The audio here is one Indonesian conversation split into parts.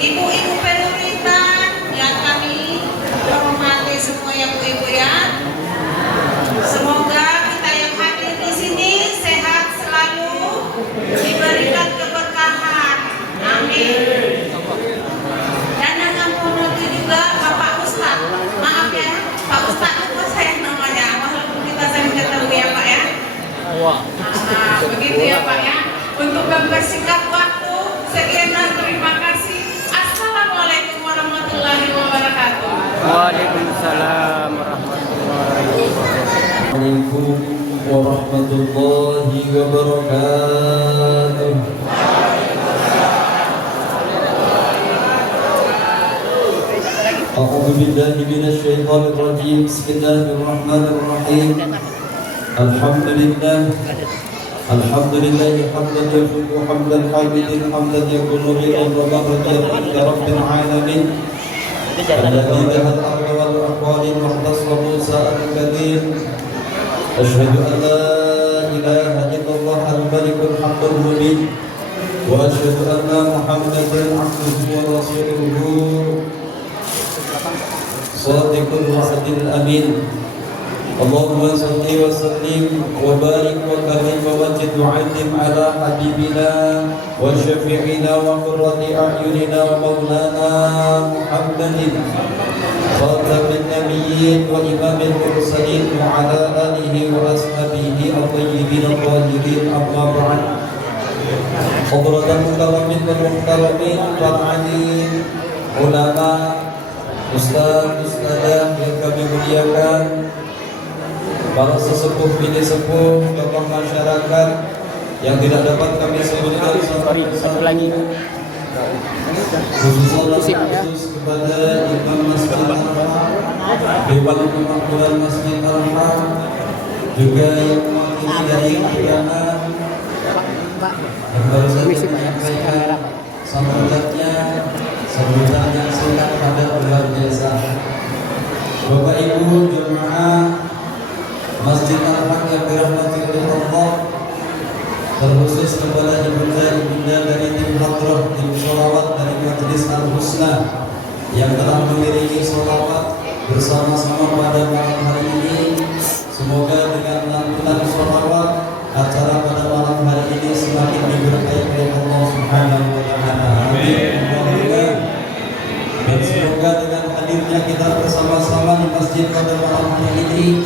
Ibu-ibu penuritan yang kami hormati semua ya Bu-ibu ya. Semoga kita yang hadir di sini sehat selalu, diberikan keberkahan. Amin. Dan yang menghormati juga Bapak Ustadz. Maaf ya, Pak Ustadz lupa saya namanya. Walaupun kita sering ketemu ya Pak ya. Nah, begitu ya Pak ya. Untuk mempersingkat waktu, sekian dan terima kasih. Assalamualaikum warahmatullahi wabarakatuh. Waalaikumsalam warahmatullahi wabarakatuh. Assalamualaikum warahmatullahi wabarakatuh. A'udzu billahi minasyaitonir rajim. Bismillahirrahmanirrahim. Alhamdulillah. Alhamdulillah hamdan yafuqu hamdan hamidin hamdan yakunu ridwan wa maghfiratan inda rabbil alamin. Alladzi lahal arda wal aqwalin wa ihtasaba Musa al-kadim. Asyhadu an la ilaha illallah al-malikul haqqul mubin wa asyhadu anna Muhammadan abduhu wa rasuluhu shadiqul wa'dil amin. Allahumma salli wa sallim wa barik wa karim wa wajid wa alim ala habibina wa syafi'ina wa qurrati a'yunina wa maulana Muhammadin khatamin nabiyyin wa imamil mursalin wa ala alihi wa ashabihi at-tayyibin at-tahirin amma ba'd. Hadratul mukaramin wal muhtaramin wal alim ulama ustaz ustazah yang kami muliakan, para sesepuh bini sepuh, tokoh masyarakat yang tidak dapat kami sebutkan satu lagi, khusus kepada Imam Masjid Al-Haram, Dewan Pemakmuran Masjid Al-Haram, juga yang mewakili dari kegiatan yang baru saja menyampaikan sambutan yang sangat padat luar biasa. Bapak Ibu jemaah Masjid Al-Haq yang dirahmati oleh Allah, terkhusus kepada ibunda dari tim hadrah, tim sholawat dari Majelis Al-Husna yang telah mengiringi sholawat bersama-sama pada malam hari ini. Semoga dengan lantunan sholawat acara pada malam hari ini semakin diberkahi oleh Allah Subhanahu wa Ta'ala. Amin. Dan semoga dengan hadirnya kita bersama-sama di masjid pada malam hari ini,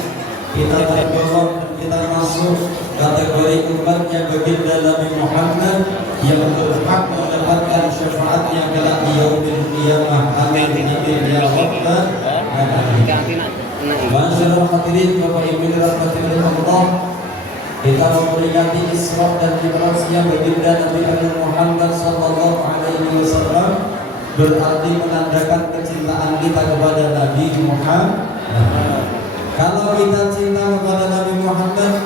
kita tergolong dan kita masuk kategori umatnya baginda Nabi Muhammad yang berhak mendapatkan syafaatnya kelak di yaumil qiyamah. Amin ya rabbal alamin. Masyaallah hadirin Bapak Ibu dirahmati oleh Allah, kita memperingati Isra dan Mi'rajnya baginda Nabi Muhammad sallallahu alaihi wasallam, berarti menandakan kecintaan kita kepada Nabi Muhammad. Kalau kita cinta kepada Nabi Muhammad,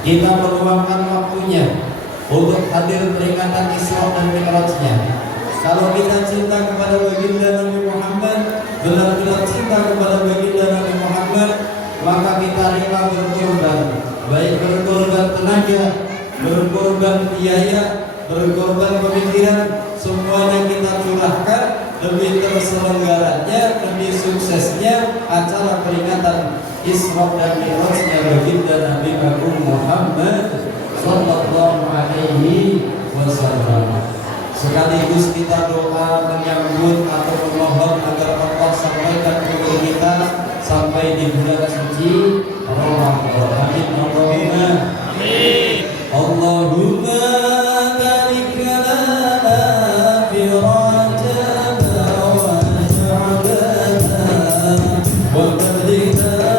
kita meluangkan waktunya untuk hadir peringatan Isra dan Mi'rajnya. Kalau kita cinta kepada baginda Nabi Muhammad, benar-benar cinta kepada baginda Nabi Muhammad, maka kita rela berkorban, baik berkorban tenaga, berkorban biaya, berkorban pemikiran, semuanya kita curahkan demi terselenggaranya, demi suksesnya acara peringatan Isra dan Mi'rajnya baginda Nabi Agung Muhammad sallallahu alaihi wasallam. Sekaligus kita doa menyambut atau memohon agar Allah sampaikan umur kita sampai di bulan suci Ramadan. Amin. Allahumma amin. Allahumma barik lana fi Rajab wa Sya'ban wa ballighna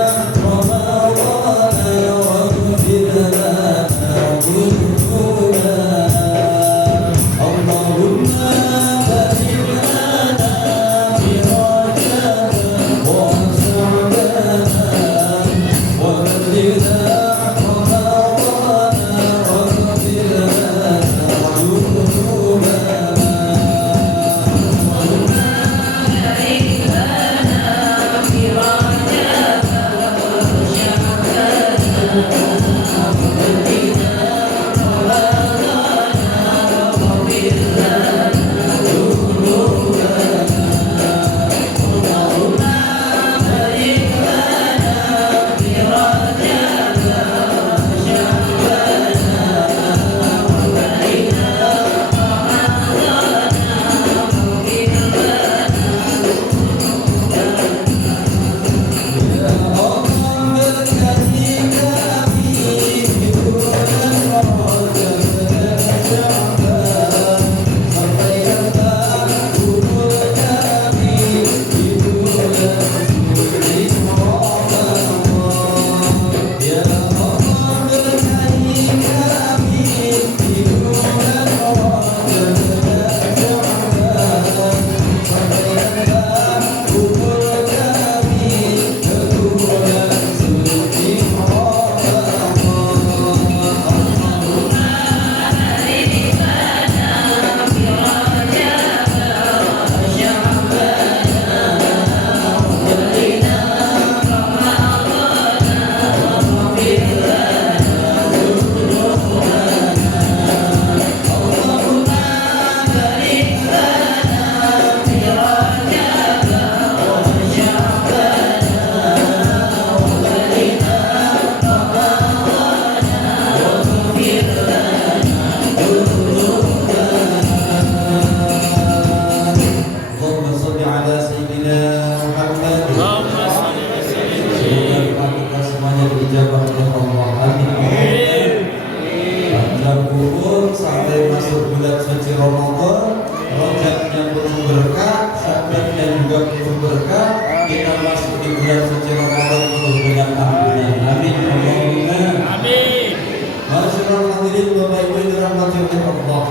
Bapak Ibu yang dirahmati oleh Allah,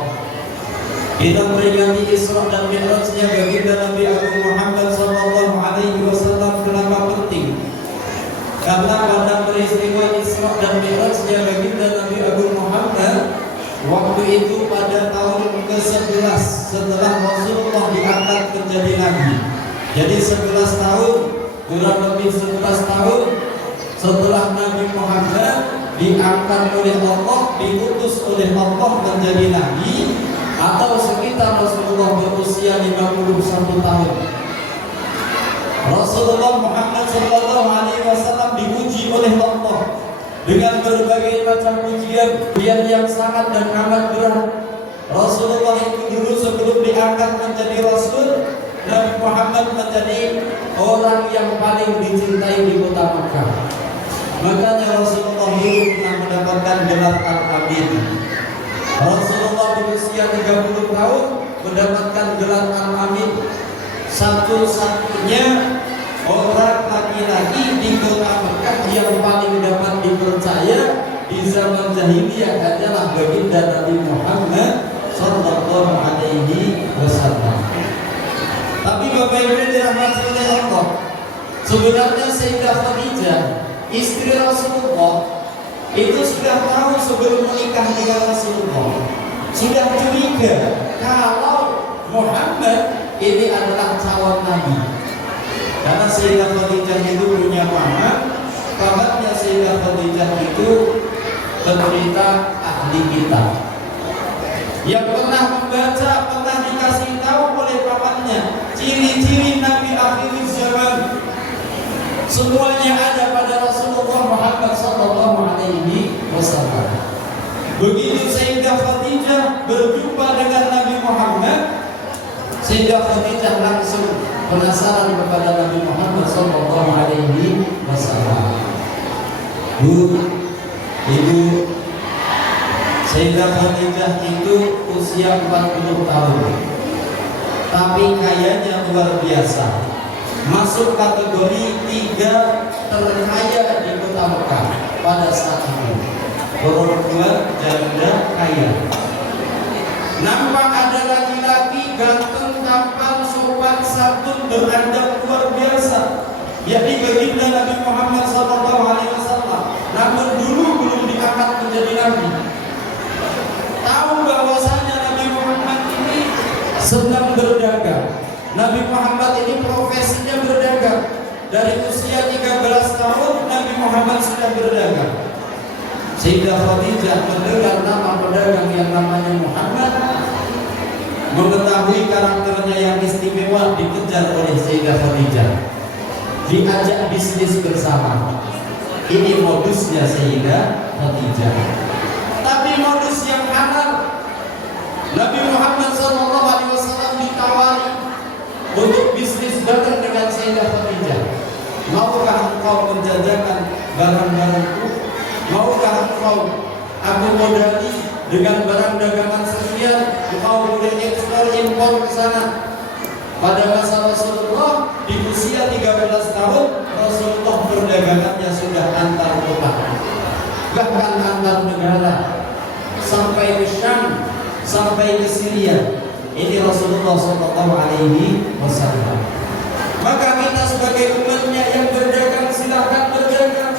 kita peringati Isra dan Mi'rajnya baginda Nabi Agung Muhammad sallallahu alaihi wasallam. Kenapa penting? Karena pada peristiwa Isra dan Mi'rajnya baginda Nabi Agung Muhammad, waktu itu pada tahun ke-11 setelah Rasulullah diangkat menjadi nabi. Jadi 11 tahun, kurang lebih 11 tahun setelah Nabi Muhammad diangkat oleh Allah, diutus oleh Allah menjadi nabi, atau sekitar Rasulullah berusia 51 tahun. Rasulullah Muhammad SAW diuji oleh Allah dengan berbagai macam ujian yang sangat dan amat berat. Rasulullah itu dulu sebelum diangkat menjadi Rasul, Nabi Muhammad menjadi orang yang paling dicintai di kota Makkah. Makanya Rasulullah dulu pernah mendapatkan gelar Al-Amin. Rasulullah berusia 30 tahun mendapatkan gelar Al-Amin, satu-satunya orang laki-laki di kota Mekah yang paling dapat dipercaya di zaman jahiliyah adalah baginda Nabi Muhammad sallallahu alaihi wasallam. Tapi Bapak Ibu dirahmati oleh Allah, sebenarnya Sayyidah Khadijah, istri Rasulullah, itu sudah tahu sebelum menikah dengan Rasulullah, sudah curiga kalau Muhammad ini adalah calon Nabi. Karena Sayyidah Khadijah itu punya pamannya Sayyidah Khadijah itu penderita ahli kitab, yang pernah membaca, pernah dikasih tahu oleh pamannya ciri-ciri Nabi akhir zaman. Semuanya ada pada Rasulullah Muhammad sallallahu alaihi wasallam. Begitu Sayyidah Khadijah berjumpa dengan Nabi Muhammad, Sayyidah Khadijah langsung penasaran kepada Nabi Muhammad sallallahu alaihi wasallam. Bu, Ibu, Sayyidah Khadijah itu usia 40 tahun, tapi kayanya luar biasa. Masuk kategori 3 terkaya di kota Mekah pada saat itu. Perempuan janda kaya. Nampak ada laki-laki ganteng, tampan, sopan, santun, beradab luar biasa, yakni baginda Nabi Muhammad SAW. Namun dulu belum diangkat menjadi nabi. Tahu bahwasanya Nabi Muhammad ini sedang berdagang. Nabi Muhammad ini profesinya berdagang. Dari usia 13 tahun Nabi Muhammad sudah berdagang. Sayyidah Khadijah mendengar nama pedagang yang namanya Muhammad, mengetahui karakternya yang istimewa, dikejar oleh Sayyidah Khadijah, diajak bisnis bersama. Ini modusnya Sayyidah Khadijah, tapi modus yang halal. Nabi Muhammad SAW ditawari untuk bisnis bareng dengan Sayyidah Khadijah. Maukah engkau menjajakan barang-barangku? Maukah engkau aku modali dengan barang dagangan sekian, engkau boleh ekspor impor ke sana? Pada masa Rasulullah di usia 13 tahun, Rasulullah perdagangannya sudah antar kota, bahkan antar negara, sampai ke Syam, sampai ke Syria. Ini Rasulullah SAW. Maka kita sebagai umatnya yang berdagang, silahkan berdagang.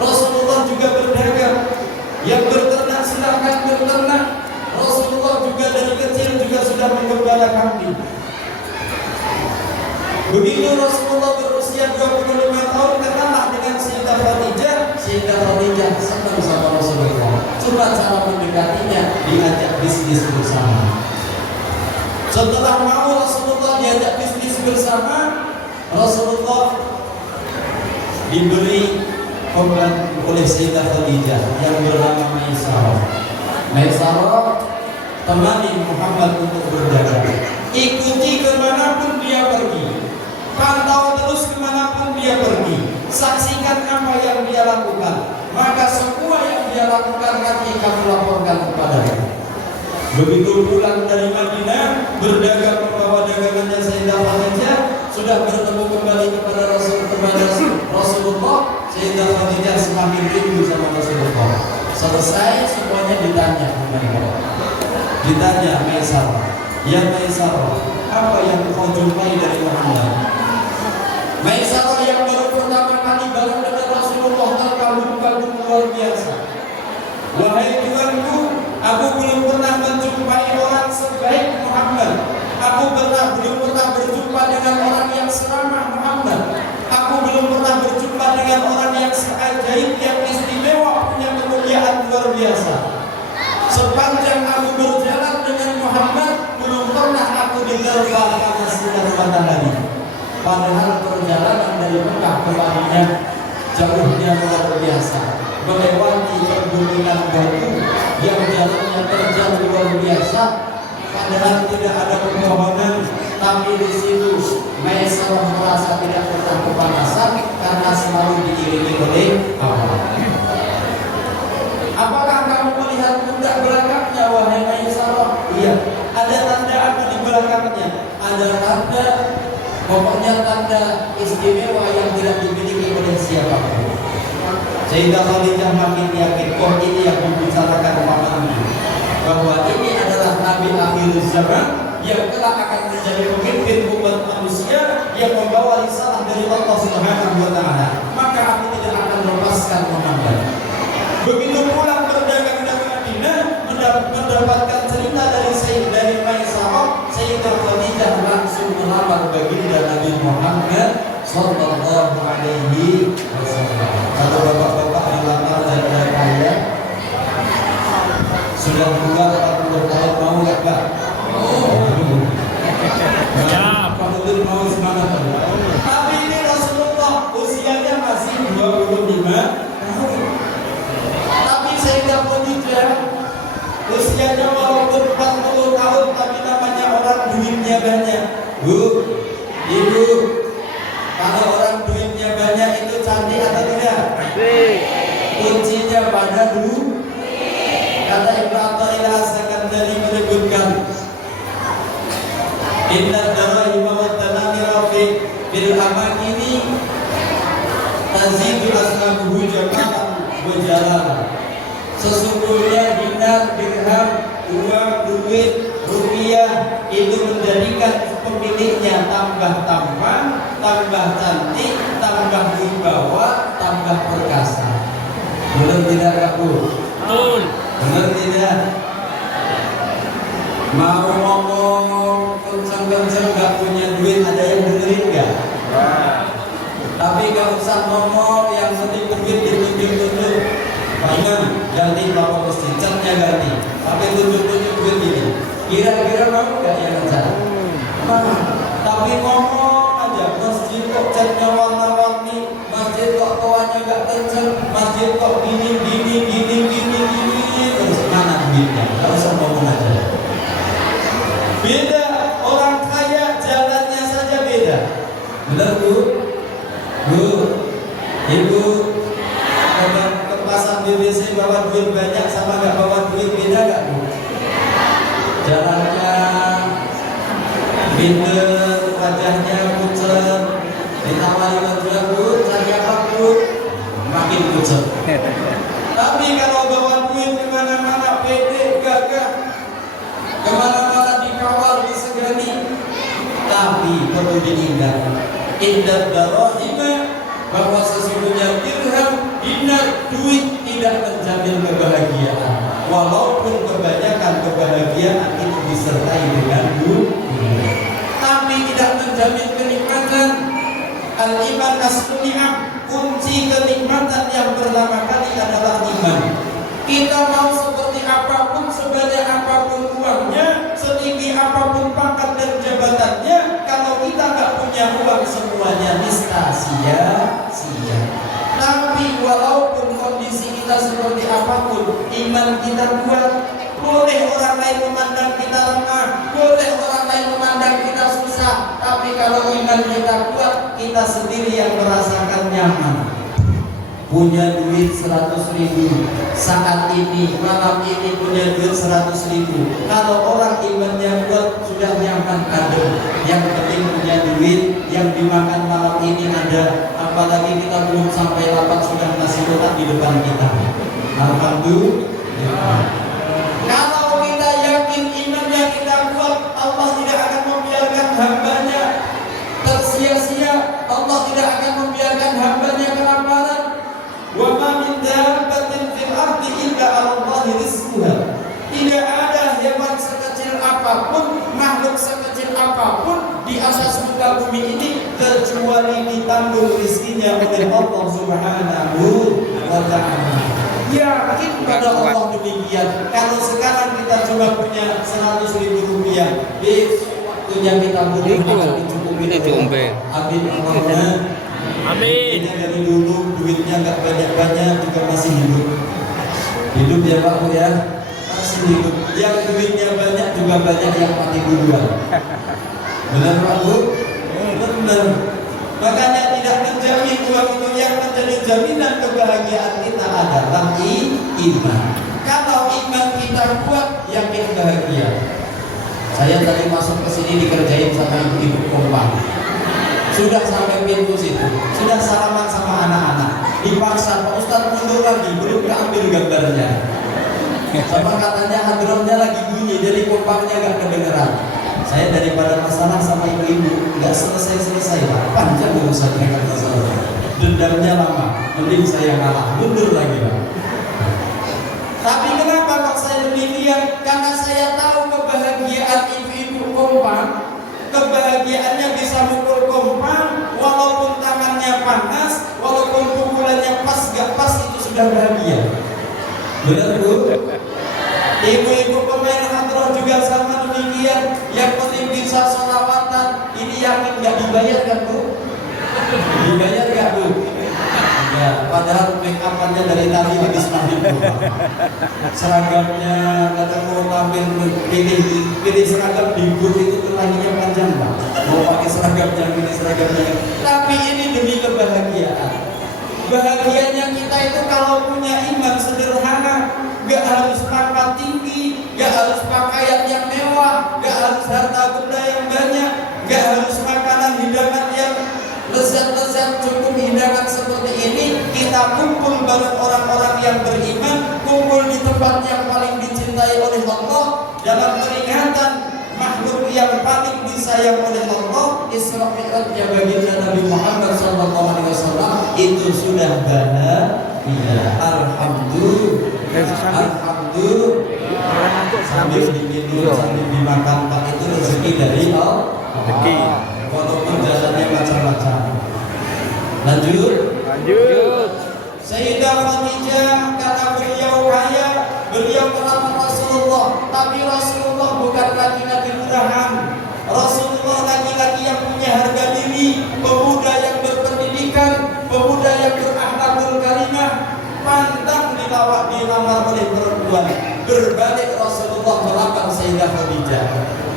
Rasulullah juga berdagang. Yang berternak silahkan berternak. Rasulullah juga dari kecil juga sudah menggembala kambing. Begitu Rasulullah berusia 25 tahun kenalah dengan Sayyidah Khadijah. Sayyidah Khadijah senang sama Rasulullah. Cuma cara mendekatinya diajak bisnis bersama. Setelah mau Rasulullah diajak bisnis bersama, Rasulullah diberi pembantu oleh Sayyidah Khadijah yang bernama Maisarah. Maisarah temani Muhammad untuk berdagang. Ikuti kemanapun dia pergi, pantau terus kemanapun dia pergi, saksikan apa yang dia lakukan. Maka semua yang dia lakukan nanti kamu laporkan kepadanya. Begitu pulang dari Madinah, berdagang membawa dagangannya Sayyidah Khadijah, sudah bertemu kembali kepada Rasulullah. Sayyidah Khadijah semakin rindu sama Rasulullah, Selesai semuanya ditanya Maisarah, ya Maisarah, apa yang kau jumpai dari Muhammad? Maisarah yang baru pertama kali bareng dengan Rasulullah terkagum-kagum luar biasa. Wahai Tuanku, aku belum pernah menjumpai orang sebaik Muhammad. Aku belum pernah berjumpa dengan orang yang seramah Muhammad. Aku belum pernah berjumpa dengan orang yang seajaib, yang istimewa, punya kemuliaan luar biasa. Sepanjang aku berjalan dengan Muhammad, belum pernah aku diterpa karena sinar matahari. Padahal perjalanan dari Mekah ke Madinah jauhnya luar biasa, melewati pergunungan batu yang jalannya terjal luar biasa. Padahal tidak ada pepohonan, tapi di situ Maisarah merasa tidak pernah kepanasan karena selalu diiringi oleh awan. Apakah kamu melihat pundak belakangnya, wahai Maisarah? Iya. Ada tanda apa di belakangnya? Ada tanda, pokoknya tanda istimewa yang tidak dimiliki oleh siapapun. Sehingga Khadijah makin yakin, oh ini yang membicarakan Muhammad, bahwa ini adalah Nabi akhir zaman yang kelak akan menjadi pemimpin umat manusia yang membawa risalah dari Allah Subhanahu wa Ta'ala. Maka aku tidak akan melepaskan Muhammad. Begitu pulang berdagang dari Madinah, mendapatkan cerita dari Maisarah, Sayyidah Khadijah langsung melamar baginda Nabi Muhammad sallallahu alaihi wasallam. Kalau bapak-bapak dilamar janda kaya sudah tua 40 tahun, mau nggak Pak? Ya, Pak Nudin mau semangat. Tapi ini Rasulullah usianya masih 25 tahun. Tapi Sayyidah Khadijah usianya walaupun 40 tahun, tapi namanya orang duitnya banyak. Bu, ibu, kalau orang duitnya banyak itu cantik atau tidak? Kuncinya pada duit. Kata Ibnu Athaillah As-Sakandari menyebutkan, inna darahim wa tanamira fil amakini tazidu asnabuhu jamalan wa jalalan. Sesungguhnya dinar, dirham, uang, duit, rupiah itu menjadikan pemiliknya tambah tampan, tambah cantik, tambah wibawa, tambah perkasa. Benar tidak Pak? Betul. Benar tidak? Mau ngomong kencang-kencang gak punya duit, ada yang dengerin gak? Tapi gak usah ngomong, yang penting duit ditunjuk-tunjuk. Pak Imam, ganti bapak masjid, catnya ganti. Tapi tunjuk-tunjuk duit ini. Kira-kira mau gak yang ngecat? Mau. Tapi ngomong aja, masjid kok catnya warna-warni, masjid kok toanya gak kencang, masjid kok gini, terus mana duitnya? Gak usah ngomong aja. Beda, orang kaya jalannya saja beda. Benar Bu? Bu, Ibu, ke pasar BBC bawa duit banyak sama gak bawa duit beda gak Bu? Jalannya minder, wajahnya pucat, ditawari wajah Bu, cari apa Bu? Makin pucat. Tapi kalau bawa duit kemana-mana pede, gagah, kemana-mana dikawal, disegani. Tapi perlu diingat, indah darahima, bahwa sesungguhnya dirham, dinar, duit tidak menjamin kebahagiaan. Walaupun kebanyakan kebahagiaan itu disertai dengan duit, tapi tidak menjamin kenikmatan. Al-iman as-sunniyah, kunci kenikmatan yang pertama kali adalah iman. Kita mau seperti apapun, sebanyak apapun uangnya, setinggi apapun pangkat dan jabatannya, kalau kita nggak punya uang semuanya nista sia-sia. Tapi walaupun kondisi kita seperti apapun, iman kita kuat. Boleh orang lain memandang kita lemah, boleh orang lain memandang kita susah, tapi kalau iman kita kuat, kita sendiri yang merasakan nyaman. Punya duit 100.000 saat ini, malam ini punya duit 100.000. Kalau orang imannya kuat, sudah nyaman ada. Yang penting punya duit, yang dimakan malam ini ada. Apalagi kita belum sampai lapak sudah nasi kotak di depan kita. Alhamdulillah. Kalau kita yakin imannya kita kuat, Allah tidak akan membiarkan hambanya tersia-sia. Allah tidak akan membiarkan hambanya kelaparan. Wa ma min dabbatin fil ardi illa 'ala Allahi rizquha. Tidak ada hewan sekecil apapun, makhluk sekecil apapun di atas muka bumi ini kecuali ditanggung rezekinya oleh Allah Subhanahu wa ta'ala. Yakin pada Allah demikian. Kalau sekarang kita cuma punya 100.000 rupiah, waktunya kita butuh akan dicukupi oleh Amin Allahumma amin. Ini dari dulu duitnya nggak banyak-banyak juga masih hidup ya Pak Bu ya, masih hidup. Yang duitnya banyak juga banyak yang mati duluan. Benar Pak Bu? Benar. Makanya tidak menjamin uang itu, yang menjadi jaminan kebahagiaan kita adalah iman. Kalau iman kita kuat, yakin bahagia. Saya tadi masuk ke sini dikerjain sama ibu kompak. Sudah sampai pintu situ, sudah salaman sama anak-anak. Dipaksa Pak Ustadz mundur lagi, belum keambil gambarnya. Sama katanya hadronnya lagi bunyi, jadi kompaknya gak kedengeran. Saya daripada masalah sama ibu-ibu nggak selesai-selesai Pak, panjang urusannya kata saya. Dendamnya lama, mending saya ngalah, mundur lagi Pak. Tapi kenapa kok saya demikian? Karena saya tahu kebahagiaan ibu-ibu kompak, kebahagiaannya bisa mukul kompak, walaupun tangannya panas, walaupun pukulannya pas gak pas, itu sudah bahagia. Benar Bu? Ibu-ibu pemain hadroh juga sama demikian. Yang penting bisa sholawatan. Ini yakin gak dibayar kan Bu? Dibayar gak Bu? Ya, padahal make up-annya dari tadi habis mandi Bu. Seragamnya kata mau tampil pilih seragam di booth itu laginya panjang Pak. Mau pakai seragamnya, pilih seragamnya. Tapi ini demi kebahagiaan. Bahagianya kita itu kalau punya iman sederhana. Gak harus pangkat tinggi, gak harus pakaian yang mewah, gak harus harta benda yang banyak, gak harus makanan hidangan yang lezat-lezat. Cukup hidangan seperti ini, kita kumpul bareng orang-orang yang beriman, kumpul di tempat yang paling dicintai oleh Allah, dalam peringatan makhluk yang paling disayang oleh Allah, Isra Mi'rajnya baginda Nabi Muhammad SAW, itu sudah bahagia. Alhamdulillah. Alhamdulillah. Sambil diminum, sambil dimakan Pak, itu rezeki dari Allah. Walaupun jalannya macam-macam. Lanjut. Sayyidah Khadijah, kata beliau kaya, beliau melamar Rasulullah, tapi Rasulullah bukan laki-laki murahan. Rasulullah laki-laki yang punya harga diri, pemuda yang berpendidikan, pemuda yang berakhlakul karimah, pantang dilamar oleh perempuan. Berbalik Rasulullah melamar Sayyidah Khadijah.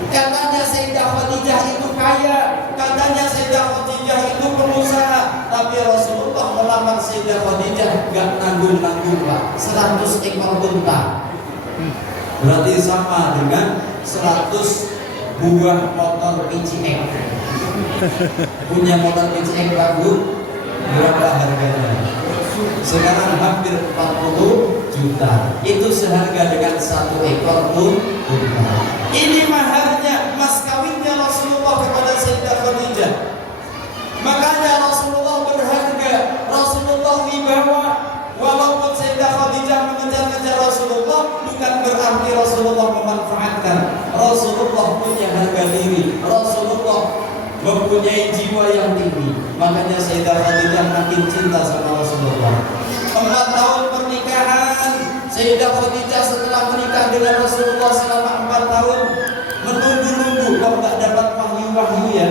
Katanya Sayyidah Khadijah itu kaya, katanya Sayyidah Khadijah itu pengusaha, tapi Rasulullah melamar Sayyidah Khadijah gak nanggung-nanggung Pak, 100 ekor unta. Berarti sama dengan 100 buah motor PCX. Punya motor PCX Pak Bu, berapa harganya? Sekarang hampir 40 juta. Itu seharga dengan 1 ekor unta. Ini maharnya, mas kawinnya Rasulullah kepada Sayyidah Khadijah. Makanya Rasulullah berharga, Rasulullah wibawa. Walaupun Sayyidah Khadijah mengejar-ngejar Rasulullah, bukan berarti Rasulullah memanfaatkan. Rasulullah punya harga diri, Rasulullah mempunyai jiwa yang tinggi. Makanya Sayyidah Khadijah makin cinta sama Rasulullah. 4 tahun pernikahan, Sayyidah Khadijah setelah menikah dengan Rasulullah selama 4 tahun menunggu-nunggu kok nggak dapat wahyu ya.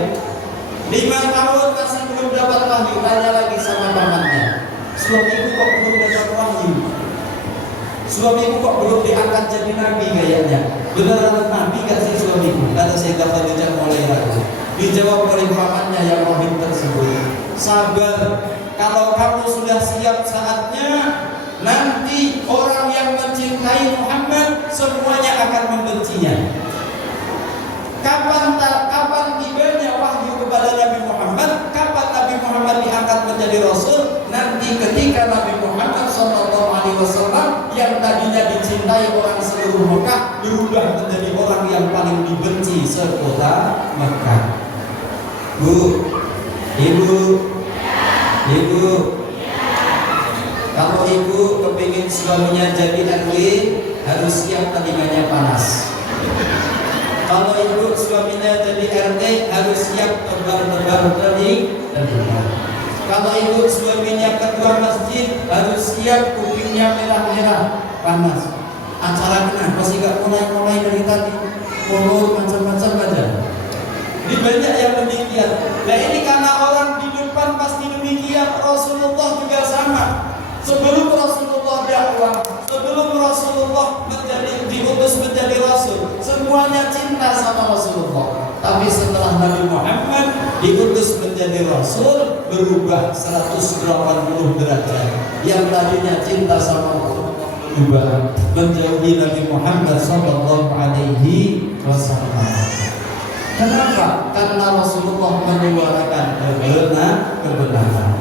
5 tahun masih belum dapat wahyu, tanya lagi sama pamannya, suamiku kok belum dapat wahyu, suamiku kok belum diangkat jadi nabi kayaknya. Beneran nabi gak sih suamiku? Kata Sayyidah Khadijah mulai ragu. Dijawab oleh pamannya yang rohim tersebut, sabar, kalau kamu sudah siap saatnya, nanti orang yang mencintai Muhammad semuanya akan membencinya. Kapan tibanya wahyu kepada Nabi Muhammad? Kapan Nabi Muhammad diangkat menjadi Rasul? Nanti ketika Nabi Muhammad SAW dicintai orang seluruh Mekah berubah menjadi orang yang paling dibenci sekota Mekah. Bu, ibu, ibu, kalau ibu kepingin suaminya jadi RW, harus siap telinganya panas. Kalau ibu suaminya jadi RT, harus siap tebar-tebar telinga. Kalau ibu suaminya ketua masjid, harus siap kupingnya merah-merah panas. Acara kenapa sih gak mulai dari tadi? Ngomong macam-macam aja. Ini banyak yang demikian. Nah ini karena orang di depan pasti demikian. Rasulullah juga sama. Sebelum Rasulullah dakwah, sebelum Rasulullah diutus menjadi Rasul, semuanya cinta sama Rasulullah. Tapi setelah Nabi Muhammad diutus menjadi Rasul, berubah 180 derajat. Yang tadinya cinta sama Rasulullah berubah menjauhi Nabi Muhammad Sallallahu Alaihi Wasallam. Kenapa? Karena Rasulullah menyuarakan kebenaran.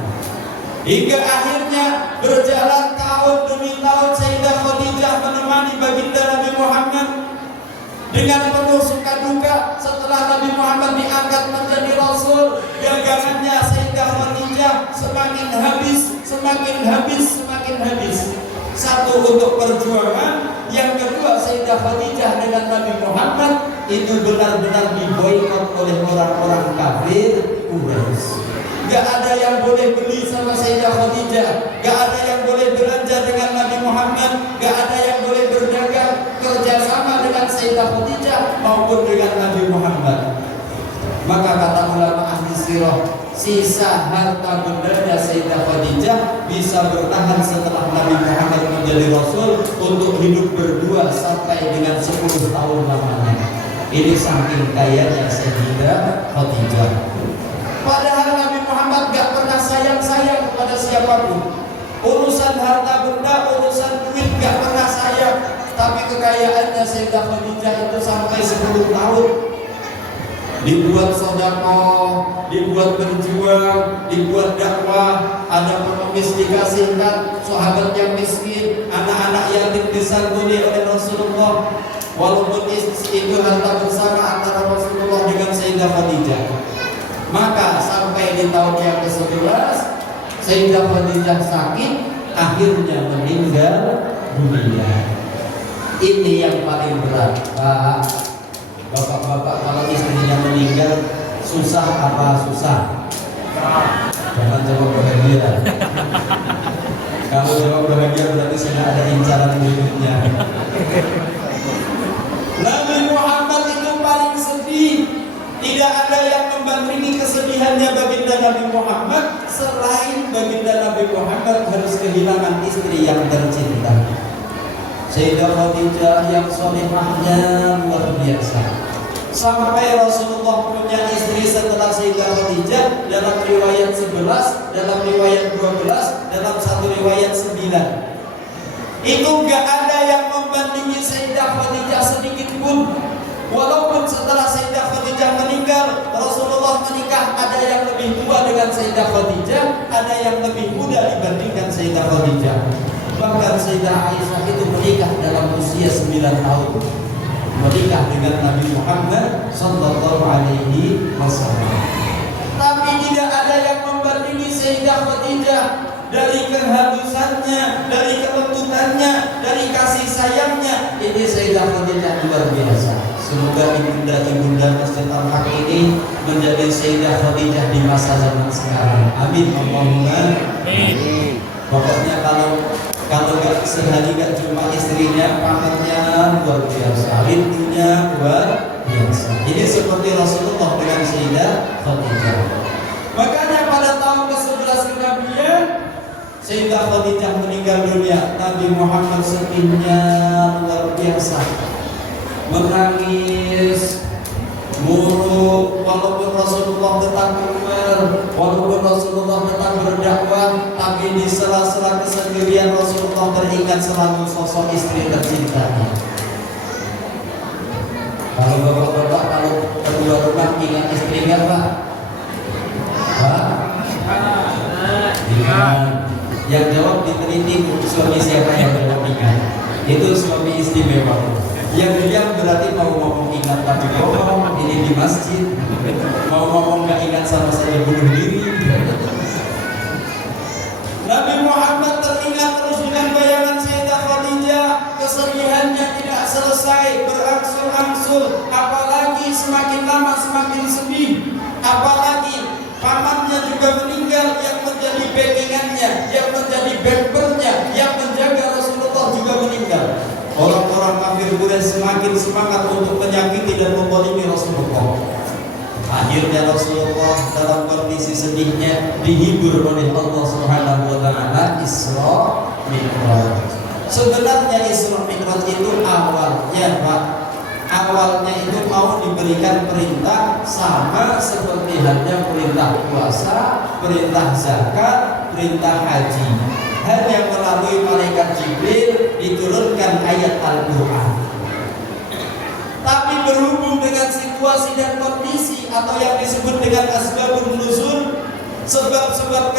Hingga akhirnya berjalan tahun demi tahun Sayyidah Khadijah menemani baginda Nabi Muhammad dengan penuh suka duka. Setelah Nabi Muhammad diangkat menjadi Rasul, dagangannya Sayyidah Khadijah semakin habis. Satu untuk perjuangan, yang kedua Sayyidah Khadijah dengan Nabi Muhammad itu benar-benar diboikot oleh orang-orang kafir Quraisy. Gak ada yang boleh beli sama Sayyidah Khadijah, gak ada yang boleh belanja dengan Nabi Muhammad, gak ada yang boleh berdagang kerjasama dengan Sayyidah Khadijah maupun dengan Nabi Muhammad. Maka kata ulama ahli sirah, sisa harta bendanya Sayyidah Khadijah bisa bertahan setelah Nabi Muhammad menjadi Rasul untuk hidup berdua sampai dengan 10 tahun lamanya. Ini saking kayanya Sayyidah Khadijah. Padahal Nabi Muhammad gak pernah sayang-sayang kepada siapapun. Urusan harta benda, urusan duit gak pernah sayang. Tapi kekayaannya Sayyidah Khadijah itu sampai 10 tahun. Dibuat sedekah, dibuat berjuang, dibuat dakwah. Ada pengemis dikasihkan, sahabat yang miskin, anak-anak yatim disantuni oleh Rasulullah. Walaupun itu harta bersama antara Rasulullah dengan Sayyidah Khadijah. Maka sampai di tahun yang ke-11 Sayyidah Khadijah sakit, akhirnya meninggal dunia. Ini yang paling berat, Pak. Bapak-bapak kalau istrinya meninggal susah apa susah? Jangan jawab bahagia. Kalau jawab bahagia berarti sudah ada incaran berikutnya. Nabi Muhammad itu paling sedih. Tidak ada yang membandingi kesedihannya baginda Nabi Muhammad selain baginda Nabi Muhammad harus kehilangan istri yang tercinta. Sayyidah Khadijah yang solehahnya luar biasa. Sampai Rasulullah punya istri setelah Sayyidah Khadijah dalam riwayat 11, dalam riwayat 12, dalam satu riwayat 9. Itu gak ada yang membandingi Sayyidah Khadijah sedikit pun. Walaupun setelah Sayyidah Khadijah meninggal, Rasulullah menikah, ada yang lebih tua dengan Sayyidah Khadijah, ada yang lebih muda dibandingkan Sayyidah Khadijah. Bahkan Sayyidah Aisyah itu menikah dalam usia 9 tahun. Menikah dengan Nabi Muhammad Sallallahu Alaihi Wasallam. Tapi tidak ada yang membandingi Sayyidah Khadijah dari kehalusannya, dari kelembutannya, dari kasih sayangnya. Ini Sayyidah Khadijah luar biasa. Semoga ibunda-ibunda Masjid Al-Haq ini menjadi Sayyidah Khadijah di masa zaman sekarang. Amin. Allahumma amin. Pokoknya kalau gak sehari gak cuma istrinya, pamannya luar biasa, rindunya luar biasa. Ini seperti Rasulullah dengan Sayyidah Khadijah. Makanya pada tahun ke-11 kenabian, Sayyidah Khadijah meninggal dunia. Nabi Muhammad sedihnya luar biasa, menangis, muruk. Walaupun Rasulullah tetap keluar, walaupun Rasulullah tetap berdakwah, tapi di sela-sela kesendirian Rasulullah teringat selalu sosok istri tercintanya. Kalau bapak-bapak kalau keluar rumah ingat istrinya Pak? Pak? Ingat. Yang jawab diteliti suami siapa yang jawab ingat. Itu suami istimewa. Yang diam berarti mau ngomong ingat tapi bohong, ini di masjid. Mau ngomong gak ingat sama saya bunuh diri. Nabi Muhammad teringat terus dengan bayangan Sayyidah Khadijah. Kesedihannya tidak selesai, berangsur-angsur. Apalagi semakin lama semakin sedih. Apalagi pamannya juga meninggal, yang menjadi backingannya, yang menjadi backernya, yang menjaga Rasulullah juga meninggal. Orang-orang kafir Quraisy semakin semangat untuk menyakiti dan membolimi Rasulullah. Akhirnya Rasulullah dalam kondisi sedihnya dihibur oleh Allah Subhanahu wa taala Isra Mi'raj. Sebenarnya Isra Mi'raj itu awalnya, Pak, awalnya itu mau diberikan perintah sama seperti halnya perintah puasa, perintah zakat, perintah haji. Hanya melalui malaikat Jibril diturunkan ayat Al-Quran. Tapi berhubung dengan situasi dan kondisi atau yang disebut dengan asbabun nuzul, sebab-sebab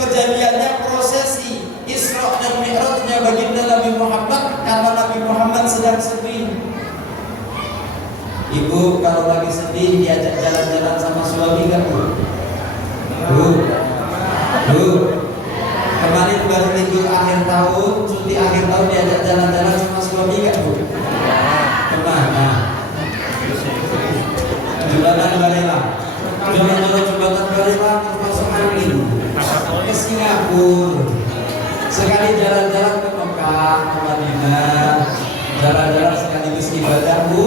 kejadiannya prosesi Isra dan Mi'rajnya baginda Nabi Muhammad, karena Nabi Muhammad sedang sedih. Ibu kalau lagi sedih diajak jalan-jalan sama suami kan, Bu? Kemarin baru libur akhir tahun, cuti akhir tahun diajak jalan-jalan sama suami kan, Bu? Kemana? Jembatan Barelang. Jalan-jalan jembatan Barelang termasuk angin. Ke Singapura. Sekali jalan-jalan ke Mekah, ke Madinah. Jalan-jalan sekaligus ibadah, Bu.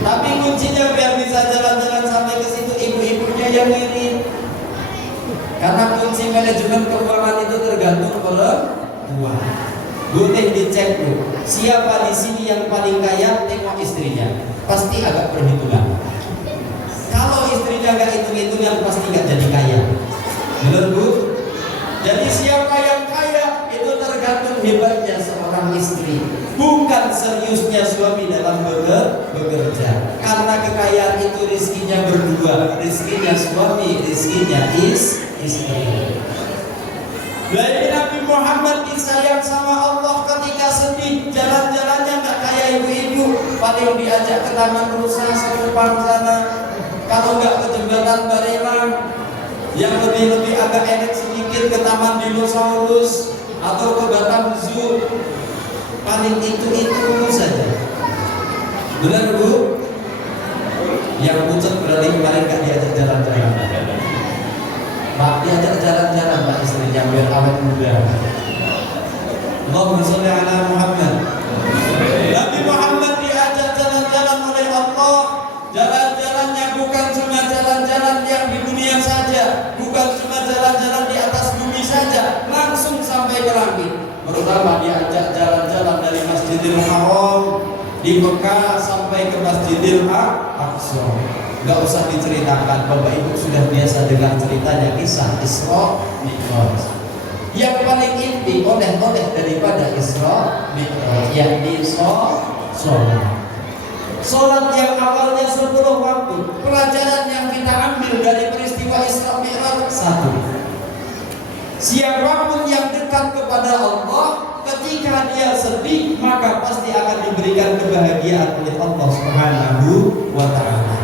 Tapi kuncinya biar bisa jalan-jalan sampai ke situ ibu-ibunya yang ngirit. Karena kunci manajemen keuangan itu tergantung perempuan. Boleh dicek, Bu. Siapa di sini yang paling kaya? Tengok istrinya. Pasti agak perhitungan. Kalau istrinya gak hitung-hitungan pasti gak jadi kaya. Benar, Bu? Jadi siapa yang kaya itu tergantung hebatnya seorang istri, bukan seriusnya suami dalam bekerja. Karena kekayaan itu rizkinya berdua, rizkinya suami, rizkinya istri. Dari Nabi Muhammad disayang sama Allah ketika sedih, jalan-jalannya gak kayak ibu-ibu, paling diajak ke Taman Rusa Sepupang sana. Kalau gak ke Jembatan Barelang, yang lebih agak enak sedikit ke Taman Dinosaurus atau ke Batam Zoo. Paling itu saja. Benar, Bu? Yang pucat berarti kemarin gak diajak jalan-jalan. Pak, diajak jalan-jalan Pak istrinya biar awet muda. Allahumma sholli ala Muhammad. Nabi Muhammad diajak jalan-jalan oleh Allah. Jalan-jalannya bukan cuma jalan-jalan yang di dunia saja, bukan cuma jalan-jalan di atas bumi saja, langsung sampai ke langit. Pertama diajak jalan-jalan dari Masjidil Haram di Mekah sampai ke Masjidil Aqsa. Gak usah diceritakan, Bapak Ibu sudah biasa dengar ceritanya kisah Isra Mi'raj. Yang paling inti oleh-oleh daripada Isra Mi'raj yakni sholat. Sholat yang awalnya 10 waktu. Pelajaran yang kita ambil dari peristiwa Isra Mi'raj satu. Siapapun yang dekat kepada Allah, ketika dia sedih maka pasti akan diberikan kebahagiaan oleh Allah Subhanahu wa taala.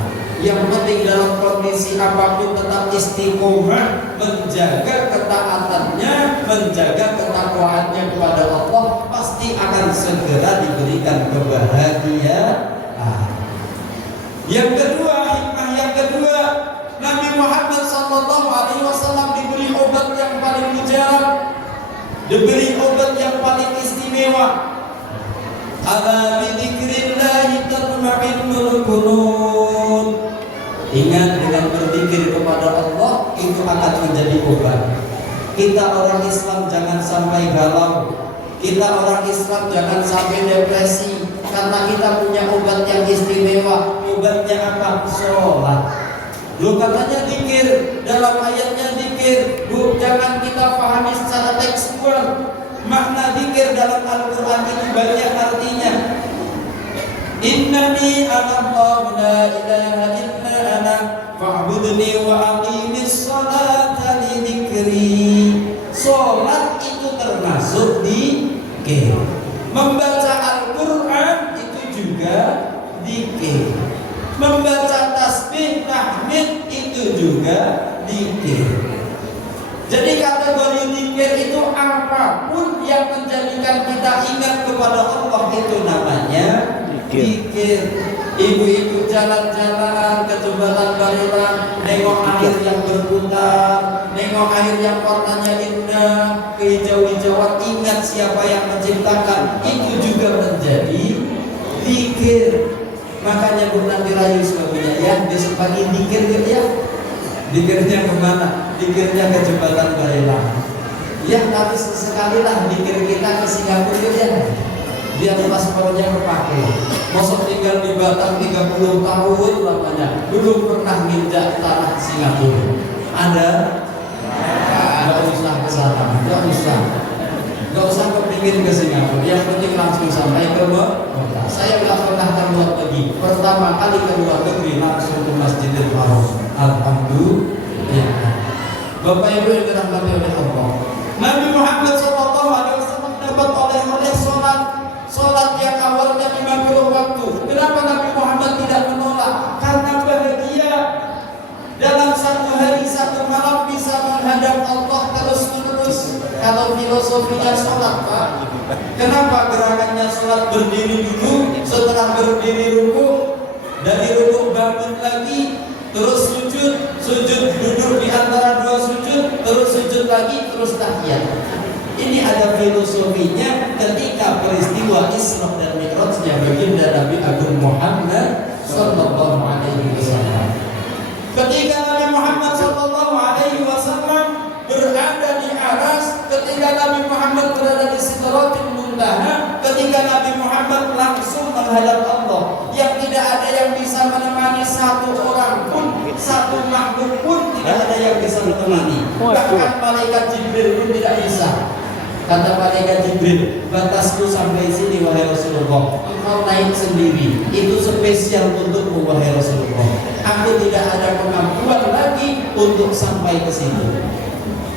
Yang penting dalam kondisi apapun tetap istiqomah, menjaga ketaatannya, menjaga ketakwaannya kepada Allah, pasti akan segera diberikan kebahagiaan. Yang kedua, hikmah yang kedua, Nabi Muhammad SAW diberi obat yang paling mujarab, diberi obat yang paling istimewa. Ala bidzikrillahi tatma'innul qulub. Ingat, dengan berzikir kepada Allah itu akan menjadi obat. Kita orang Islam jangan sampai galau. Kita orang Islam jangan sampai depresi, karena kita punya obat yang istimewa. Obatnya apa? Sholat. Lu katanya zikir, dalam ayatnya zikir. Bu, jangan kita pahami secara tekstual. Makna zikir dalam Al-Quran ini banyak artinya. Innani ana Allah la ilaha illa ana fa'budni wa aqimis salata li dzikri. Sholat dikir. Membaca Al-Quran itu juga dikir. Membaca tasbih, tahmid itu juga dikir. Jadi kategori dikir itu apapun yang menjadikan kita ingat kepada Allah itu namanya dikir. Ibu-ibu jalan-jalan ke jembatan Barelang, nengok air yang berputar, nengok air yang warnanya indah, kehijau-hijauan, ingat siapa yang menciptakan, itu juga menjadi dikir. Makanya Bu nanti rayu suaminya, ya besok pagi dikir ya. Dikirnya kemana? Dikirnya ke jembatan Barelang. Ya tapi sesekali lah dikir kita ke Singapura ya. Biar paspornya kepake. Masa tinggal di Batam 30 tahun lamanya, belum pernah nginjak tanah Singapura. Ada? Nggak usah ke sana, nggak usah kepingin ke Singapura. Yang penting langsung sampai ke kota. Saya nggak pernah keluar pergi. Pertama kali keluar negeri langsung ke Masjidil Haram. Alhamdulillah. Bapak Ibu yang dirahmati oleh Allah, Nabi Muhammad SAW dapat oleh solat yang awalnya 50 waktu. Kenapa Nabi Muhammad tidak menolak? Karena bahagia dalam satu hari satu malam bisa menghadap Allah terus-menerus. Kalau filosofinya sholat, Pak, kenapa gerakannya sholat berdiri dulu, setelah berdiri ruku, dari ruku bangun lagi, terus sujud duduk di antara dua sujud, terus sujud lagi, terus tahiyat. Ini ada filosofinya ketika peristiwa Isra dan Mi'rajnya baginda Nabi Agung Muhammad sallallahu alaihi wasallam. Ketika Nabi Muhammad sallallahu alaihi wasallam berada di aras, ketika Nabi Muhammad berada di Sidratul Muntaha, ketika Nabi Muhammad langsung menghadap Allah, yang tidak ada yang bisa menemani satu orang pun, satu makhluk pun tidak ada yang bisa menemani. Bahkan malaikat Jibril pun tidak bisa. Kata malaikat Jibril, batasku sampai sini wahai Rasulullah, engkau naik sendiri, itu spesial untukmu wahai Rasulullah. Aku tidak ada kemampuan lagi untuk sampai ke situ.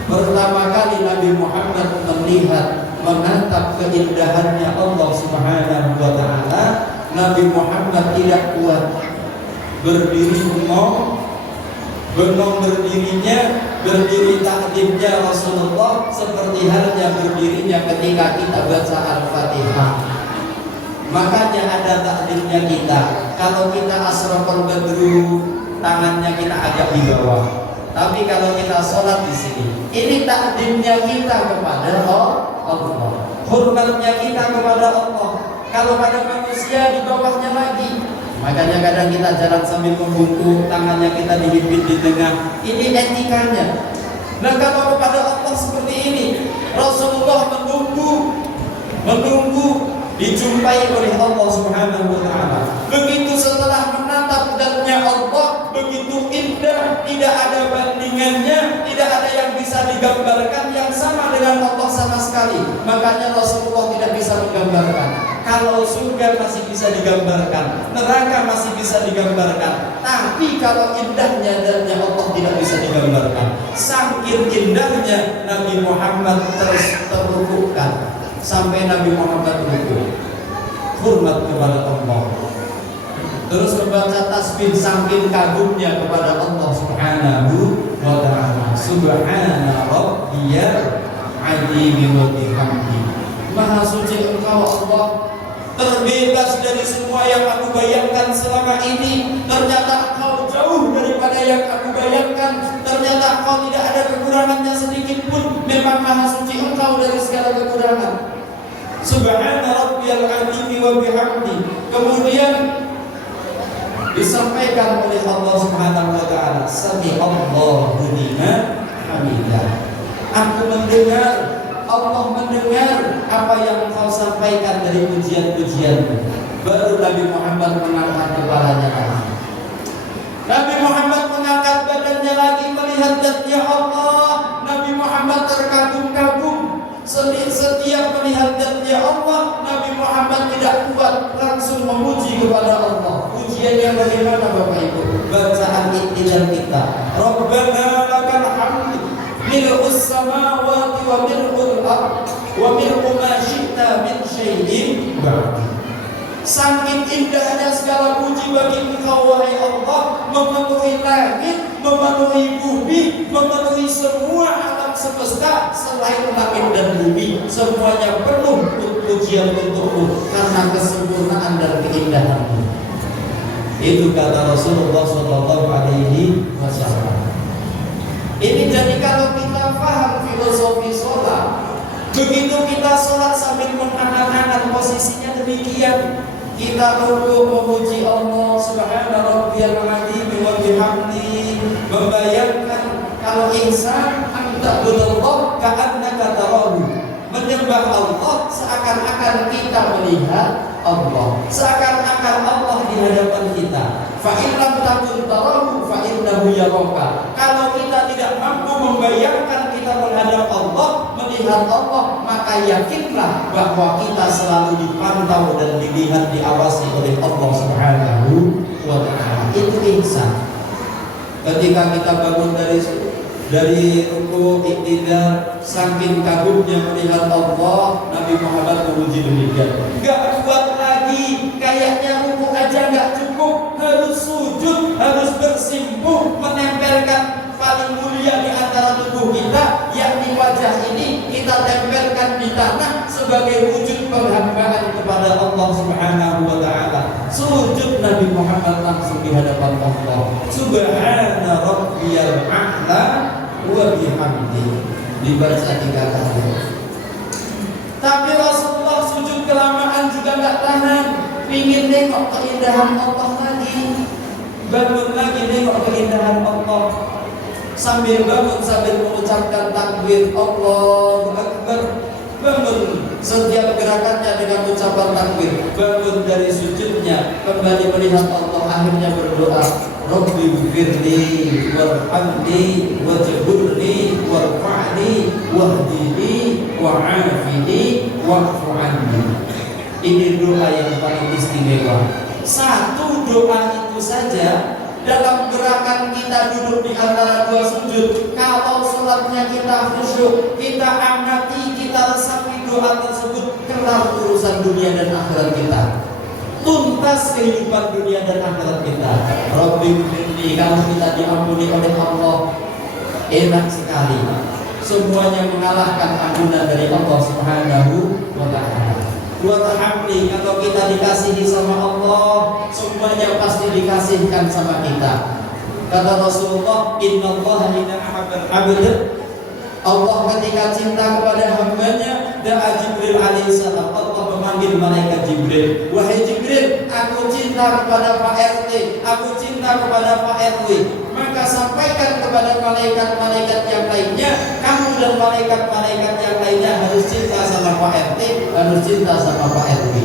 Pertama kali Nabi Muhammad melihat, menatap keindahannya Allah Subhanahu wa taala, Nabi Muhammad tidak kuat, berdiri bengong berdirinya, berdiri takdimnya Rasulullah seperti halnya berdirinya ketika kita baca Al-Fatihah. Makanya ada takdimnya kita. Kalau kita asraqal badru, tangannya kita agak di bawah. Tapi kalau kita sholat di sini, ini takdimnya kita kepada Allah, hormatnya kita kepada Allah. Kalau pada manusia di bawahnya lagi. Makanya kadang kita jalan sambil membungkuk, tangannya kita dihimpit di tengah. Ini etikanya. Nah kalau kepada Allah seperti ini, Rasulullah menunggu dijumpai oleh Allah Subhanahu wa taala. Begitu setelah menatap zatnya Allah, begitu indah, tidak ada bandingannya, tidak ada yang bisa digambarkan yang sama dengan Allah sama sekali. Makanya Rasulullah tidak bisa menggambarkan. Kalau surga masih bisa digambarkan, neraka masih bisa digambarkan, tapi kalau indahnya zatnya Allah tidak bisa digambarkan. Saking indahnya Nabi Muhammad terlukukkan sampai Nabi Muhammad ruku, hormat kepada Allah. Terus membaca tasbih saking kagumnya kepada Allah Subhanahu wa ta'ala. Subhana rabbiyal azim wa bihamdi. Maha suci Engkau Allah, terbebas dari semua yang aku bayangkan selama ini. Ternyata Engkau jauh daripada yang aku bayangkan. Ternyata Engkau tidak ada kekurangannya sedikit pun. Memang Maha suci Engkau dari segala kekurangan. Subhana rabbiyal azim wa bihamdi. Kemudian disampaikan oleh Allah Subhanahu wa taala, sami'allahu liman hamidah. Aku mendengar, Allah mendengar apa yang Engkau sampaikan dari pujian-pujianmu. Baru Nabi Muhammad mengangkat kepalanya lagi. Nabi Muhammad mengangkat badannya lagi melihat zatnya Allah. Nabi Muhammad terkagum-kagum. Setiap melihat zatnya Allah, Nabi Muhammad tidak kuat, langsung memuji kepada Allah. Pujian yang bagaimana Bapak Ibu? Bacaan intilan kita, Rabbana lakal hamd mil'us samawati wa mil'ul ard wa mil'u ma syi'ta min syai'in ba'd. Saking indahnya segala puji bagi Engkau wahai Allah, memenuhi langit, memenuhi bumi, memenuhi semua alam semesta selain langit dan bumi, semuanya penuh pujian untukmu karena kesempurnaan dan keindahanmu. Itu kata Rasulullah Shallallahu Alaihi Wasallam. Ini jadi kalau kita paham filosofi sholat, begitu kita sholat sambil mengangan-angan posisinya demikian. Kita perlu memuji Allah Subhana Rabbiyal Azim wa bihamdi, membayangkan kalau insan ta'budallah ka'annaka tarahu, menyembah Allah seakan-akan kita melihat Allah, seakan-akan Allah di hadapan kita. Fa in lam takun tarahu fa innahu yaraka. Kalau kita tidak mampu membayangkan kita menghadap Allah, melihat Allah, maka yakinlah bahwa kita selalu dipantau dan dilihat, diawasi oleh Allah Subhanahu wa taala. Itu ihsan. Ketika kita bangun dari ruku iktidal, saking kagumnya melihat Allah, Nabi Muhammad memuji demikian. Gak kuat lagi, kayaknya ruku aja gak cukup, harus sujud, harus bersimpuh, menempelkan paling mulia di antara tubuh kita, yakni wajah ini kita tempelkan di tanah sebagai wujud penghambaan kepada Allah Subhanahu wa taala. Sujud Nabi Muhammad langsung di hadapan Allah. Subhana rabbiyal a'la wa bihamdi, dibaca 3 kali. Tapi Rasulullah sujud kelamaan juga enggak tahan, pingin nengok keindahan Allah lagi. Bangun lagi nengok keindahan Allah. Sambil bangun sambil mengucapkan takbir Allahu Akbar. Bangun setiap gerakannya dengan ucapan takbir. Bangun dari sujudnya kembali melihat Allah, akhirnya berdoa, Rabbi firli warhamni wajburni warfa'ni wahdini wa'afini wa'fu anni. Ini doa yang paling istimewa. Satu doa itu saja dalam gerakan kita duduk di antara 2 sujud, kalau sholatnya kita khusyuk, kita amati, kita resapi doa tersebut, kelar urusan dunia dan akhirat kita, tuntas kehidupan dunia dan akhirat kita. Rabbi firli, kalau kita diampuni oleh Allah, enak sekali, semuanya mengalahkan ampunan dari Allah Subhanahu wa taala. Warhamni, kalau kita dikasihi sama Allah, semuanya pasti dikasihkan sama kita. Kata Rasulullah, innallaha hina ahabbal abd, Allah ketika cinta kepada hambanya, da'a Jibril alaihissalam, Allah memanggil malaikat Jibril, wahai Jibril, aku cinta kepada Pak RT, aku cinta kepada Pak RW. Maka sampaikan kepada malaikat-malaikat yang lainnya, kamu dan malaikat-malaikat yang lainnya harus cinta sama Pak RT, harus cinta sama Pak RW.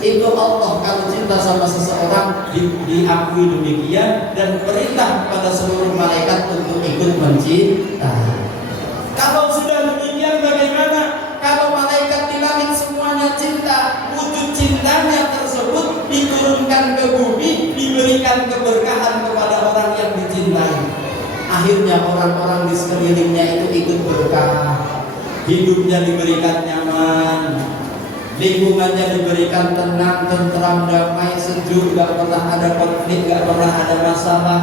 Itu Allah kalau cinta sama seseorang diakui demikian, dan perintah kepada seluruh malaikat untuk ikut mencintai. Kalau sudah demikian bagaimana? Kalau malaikat di langit semuanya cinta, wujud cintanya tersebut diturunkan ke bumi, diberikan keberkahan kepada orang yang dicintai. Akhirnya orang-orang di sekelilingnya itu ikut berkah, hidupnya diberikan nyaman, lingkungannya diberikan tenang, tentram, damai, sejuk, gak pernah ada konflik, gak pernah ada masalah,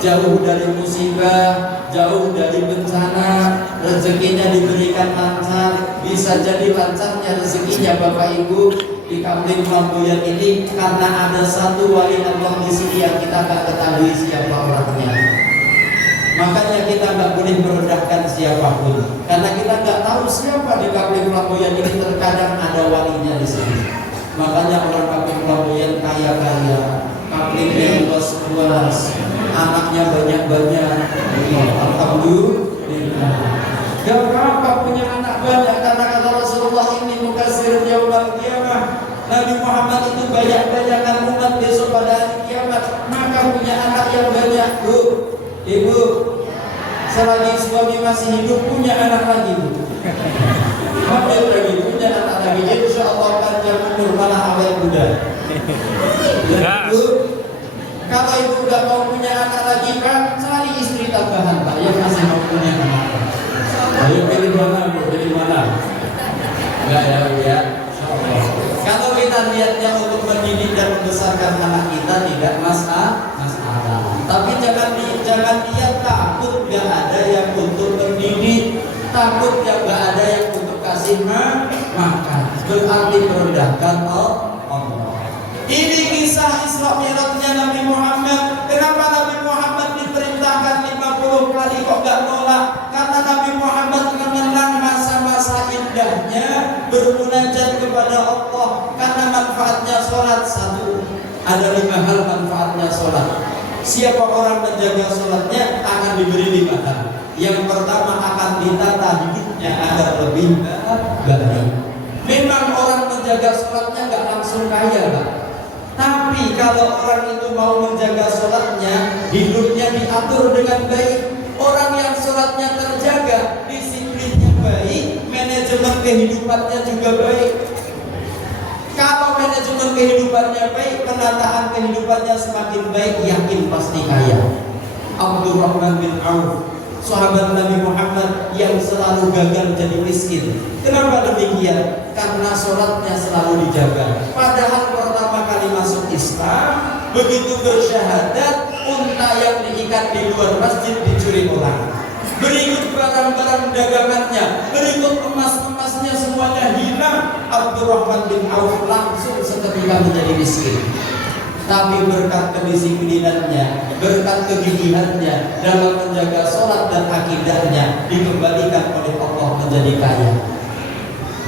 jauh dari musibah, jauh dari bencana, rezekinya diberikan lancar. Bisa jadi lancarnya rezekinya Bapak Ibu di Kampung Lamboyan ini karena ada satu wali Allah di sini yang kita gak ketahui siapa orangnya. Makanya kita nggak boleh merendahkan siapapun, karena kita nggak tahu siapa di Kampung Lamboyan ini. Terkadang ada walinya di sini. Makanya orang Kampung Lamboyan kaya-kaya, kampungnya luas-luas, anaknya banyak-banyak. Alhamdulillah. Gak apa-apa punya anak banyak, karena kata Rasulullah ini mukasir yaumil qiyamah. Nabi Muhammad itu banyak-banyakan umat besok pada hari kiamat. Maka punya anak yang banyak, Bu, Ibu, selagi suami masih hidup punya anak lagi, Bu. Hamil lagi, punya anak lagi. Insya Allah panjang umur, malah awet muda. Dan Bu, kalau Ibu udah mau punya anak lagi, Pak, cari istri tambahan, Pak, yang masih mau punya anak. Ayo pilih mana, Bu? Pilih Enggak ya, Bu ya. Insyaallah. Kalau kita niatnya untuk mendidik dan membesarkan anak kita tidak masalah. Tapi jangan niat takut nggak ada yang untuk mendidik, takut yang nggak ada yang untuk kasih makan. Berarti merendahkan Allah. Ini kisah Isra Mi'rajnya Nabi Muhammad. Kenapa Nabi Muhammad diperintahkan 50 kali kok nggak nolak? Karena Nabi Muhammad mengenang masa-masa indahnya bermunajat kepada Allah. Karena manfaatnya sholat satu. Ada 5 hal manfaatnya sholat. Siapa orang menjaga sholatnya akan diberi 5 hal. Yang pertama akan ditata hidupnya agar lebih baik. Memang orang menjaga sholatnya nggak langsung kaya, Pak. Tapi kalau orang itu mau menjaga sholatnya, hidupnya diatur dengan baik. Orang yang sholatnya terjaga, disiplinnya baik, manajemen kehidupannya juga baik. Kalau manajemen kehidupannya baik, penataan kehidupannya semakin baik, yakin pasti kaya. Abdurrahman bin Auf, sahabat Nabi Muhammad yang selalu gagal jadi miskin. Kenapa demikian? Karena sholatnya selalu dijaga. Padahal pertama kali masuk Islam, begitu bersyahadat, unta yang diikat di luar masjid dicuri orang. Berikut barang-barang dagangannya, berikut emas-emasnya semuanya hilang. Abdurrahman bin Auf langsung seketika menjadi miskin. Tapi berkat kedisiplinannya, berkat kegigihannya dalam menjaga sholat dan akidahnya, dikembalikan oleh Allah menjadi kaya.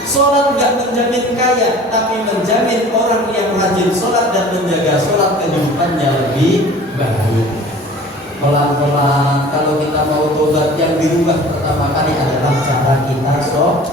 Sholat nggak menjamin kaya, tapi menjamin orang yang rajin sholat dan menjaga sholat kehidupannya lebih baik. Pelan-pelan, kalau kita mau tobat, yang dirubah pertama kali adalah cara kita sholat.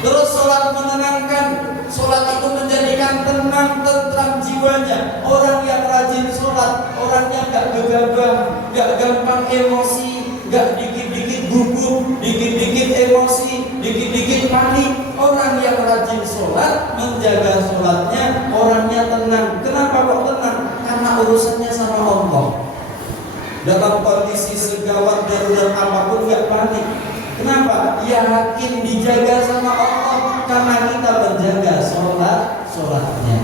Terus sholat menenangkan. Sholat itu menjadikan tenang, tentram jiwanya. Orang yang rajin sholat, orangnya gak gegabah, gak gampang emosi, gak dikit-dikit gugup, dikit-dikit emosi, dikit-dikit panik. Orang yang rajin sholat, menjaga sholatnya, orangnya tenang. Kenapa kok tenang? Karena urusannya sama Allah. Dalam kondisi segawat darurat apapun gak panik. Kenapa? Yakin dijaga sama Allah. Karena kita menjaga sholatnya.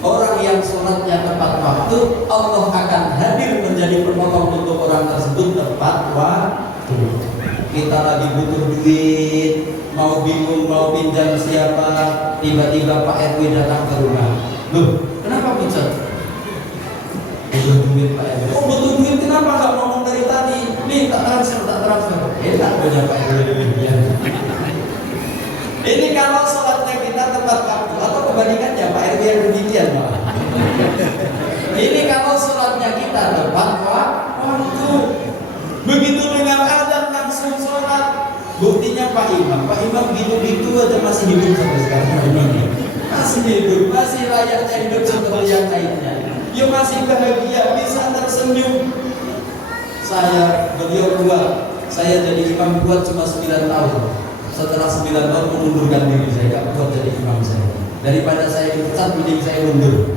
Orang yang sholatnya tepat waktu, Allah akan hadir menjadi penolong untuk orang tersebut tepat waktu. Kita lagi butuh duit, mau bingung mau pinjam siapa, tiba-tiba Pak RW datang ke rumah. Loh, kenapa pinjam? Butuh duit Pak RW. Oh butuh duit, kenapa nggak ngomong dari tadi? Nih tak transfer. Enak punya Pak RW duitnya. Ini kalau sholatnya kita tepat waktu, atau kebalikannya Pak RW yang demikian Pak. Ini kalau sholatnya kita tepat waktu. Begitu dengan azan langsung sholat. Buktinya Pak Imam gitu-gitu aja masih hidup sampai sekarang. Masih hidup, masih layaknya hidup seperti yang lainnya. Dia masih bahagia, bisa tersenyum. Beliau dua, saya jadi imam kuat cuma 9 tahun. Setelah 9 tahun mengundurkan diri, saya gak kuat jadi imam saya. Daripada saya dipecat, mending saya mundur.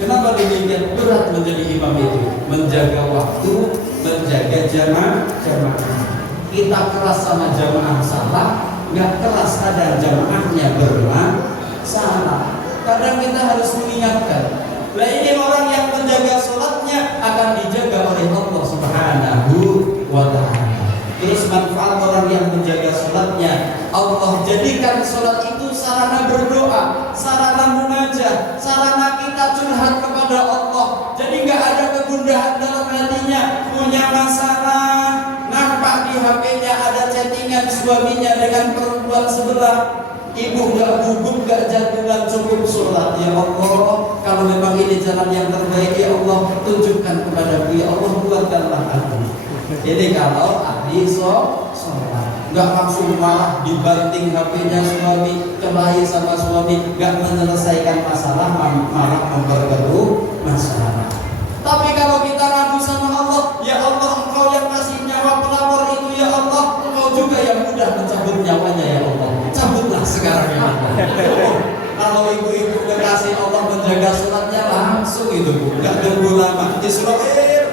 Kenapa demikian? Berat menjadi imam itu, menjaga waktu, menjaga jamaah. Kita keras sama jamaah salah, nggak keras kadang jamaahnya bermasalah. Kadang kita harus mengingatkan. Nah ini orang yang menjaga sholatnya akan dijaga oleh Allah Subhanahu wa Ta'ala. Terus manfaat orang yang menjaga sholatnya, Allah jadikan sholat itu sarana berdoa, sarana munajat, sarana kita curhat kepada Allah. Jadi nggak ada kegundahan dalam hatinya, punya masalah, nampak di HP-nya ada chattingan suaminya dengan perempuan sebelah. Ibu nggak gugup, nggak jantungan, cukup sholat. Ya Allah, kalau memang ini jalan yang terbaik, ya Allah tunjukkan kepadaku, ya Allah buatkanlah aku. Ini kalau ahli sholat, nggak langsung marah, dibanting HP-nya suami, kelahi sama suami, nggak menyelesaikan masalah, malah memperkeruh masalah. Tapi kalau kita ragu sama Allah, ya Allah Engkau yang kasih nyawa pelapor itu, ya Allah Engkau juga yang mudah mencabut nyawanya, ya Allah cabutlah sekarang ini. Kalau ibu-ibu kekasih Allah menjaga sholatnya langsung itu Bu, nggak tunggu lama. Israel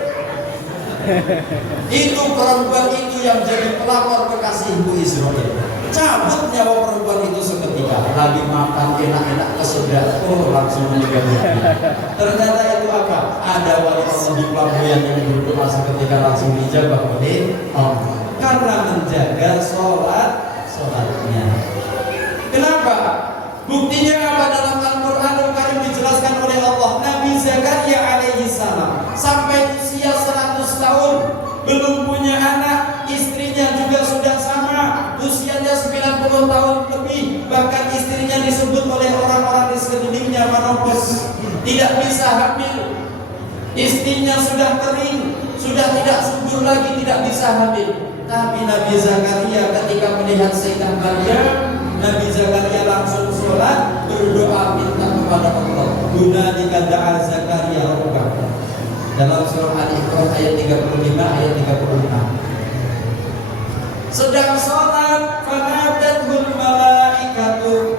itu perempuan itu yang jadi pelapor kekasih Ibu Israel. cabut nyawa perempuan itu seketika. Lagi makan enak-enak kesedak, langsung meninggal dunia. Ternyata itu apa? Ada wali Allah di pelabuhan yang berdoa seketika langsung dijabah oleh Allah karena menjaga sholatnya. Kenapa? Buktinya apa? Dalam Al-Quranul Karim dijelaskan oleh Allah. Nabi Zakaria alaihi salam sampai usia 100 tahun belum punya anak, istrinya juga sudah sama, usianya 90 tahun lebih, bahkan istrinya disebut oleh orang-orang di sekelilingnya menopause, tidak bisa hamil. Istrinya sudah kering, sudah tidak subur lagi, tidak bisa hamil. Tapi Nabi Zakaria ketika melihat Sayyidah Maryam, Nabi Zakaria langsung sholat, berdoa minta kepada Allah. Hunalika da'a Zakaria rabbah. Dalam surah Al-Imran ayat 35 ayat 36. Sedang sholat, fanadatul malaikatu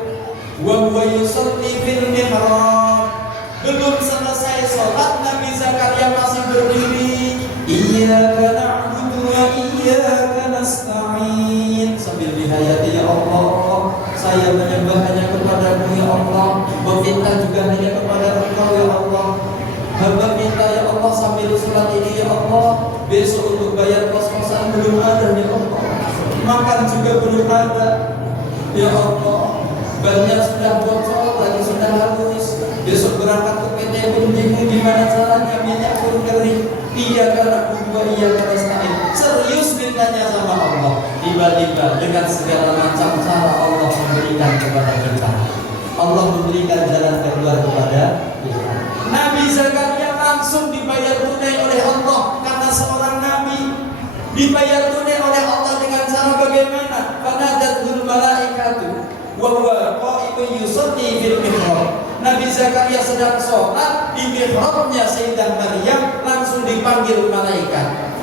wa huwa yusalli fil mihrab. Belum selesai sholat, Nabi Zakaria masih berdiri. Iyyaka na'budu wa iyyaka nasta'in. Sambil dihayati, ya Allah, saya menyembah hanya kepadamu ya Allah, meminta juga hanya kepada Engkau ya Allah. Hamba minta ya Allah sambil sholat ini ya Allah, besok untuk bayar kos-kosan belum ada ya Allah, makan juga belum ada ya Allah, bannya sudah bocor, lagi sudah habis, besok berangkat ke PT pun bingung gimana caranya, minyak pun kering. Iya karena berdua, iya karena nasta'in. Serius mintanya sama Allah. Tiba-tiba dengan segala macam cara Allah memberikan kepada kita. Allah memberikan jalan keluar kepada kita. Nabi Zakaria langsung dibayar tunai oleh Allah karena seorang nabi. Dibayar tunai oleh Allah dengan cara bagaimana? Fanadatul malaikatu wa huwa qa'imun yusalli fil mihrab. Nabi Zakaria sedang sholat di mihrabnya Sayyidah Maryam, langsung dipanggil malaikat.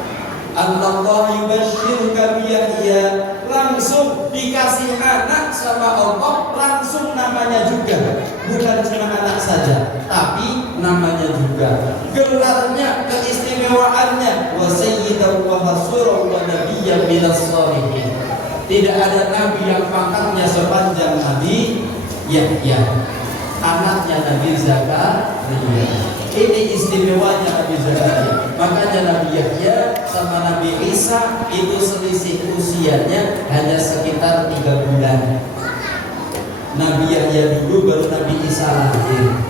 Allah yubashshiruka bi Yahya, langsung dikasih anak sama Allah, langsung namanya juga, bukan cuma anak saja, tapi namanya juga, gelarnya, keistimewaannya, wa sayyidan wa hasuran wa nabiyyan minas shalihin. Tidak ada nabi yang pangkatnya sepanjang Nabi Yahya, anaknya Nabi Zakaria. Ini istimewanya Nabi Zakaria. Makanya Nabi Yahya sama Nabi Isa itu selisih usianya hanya sekitar 3 bulan. Nabi Yahya dulu baru Nabi Isa lahir.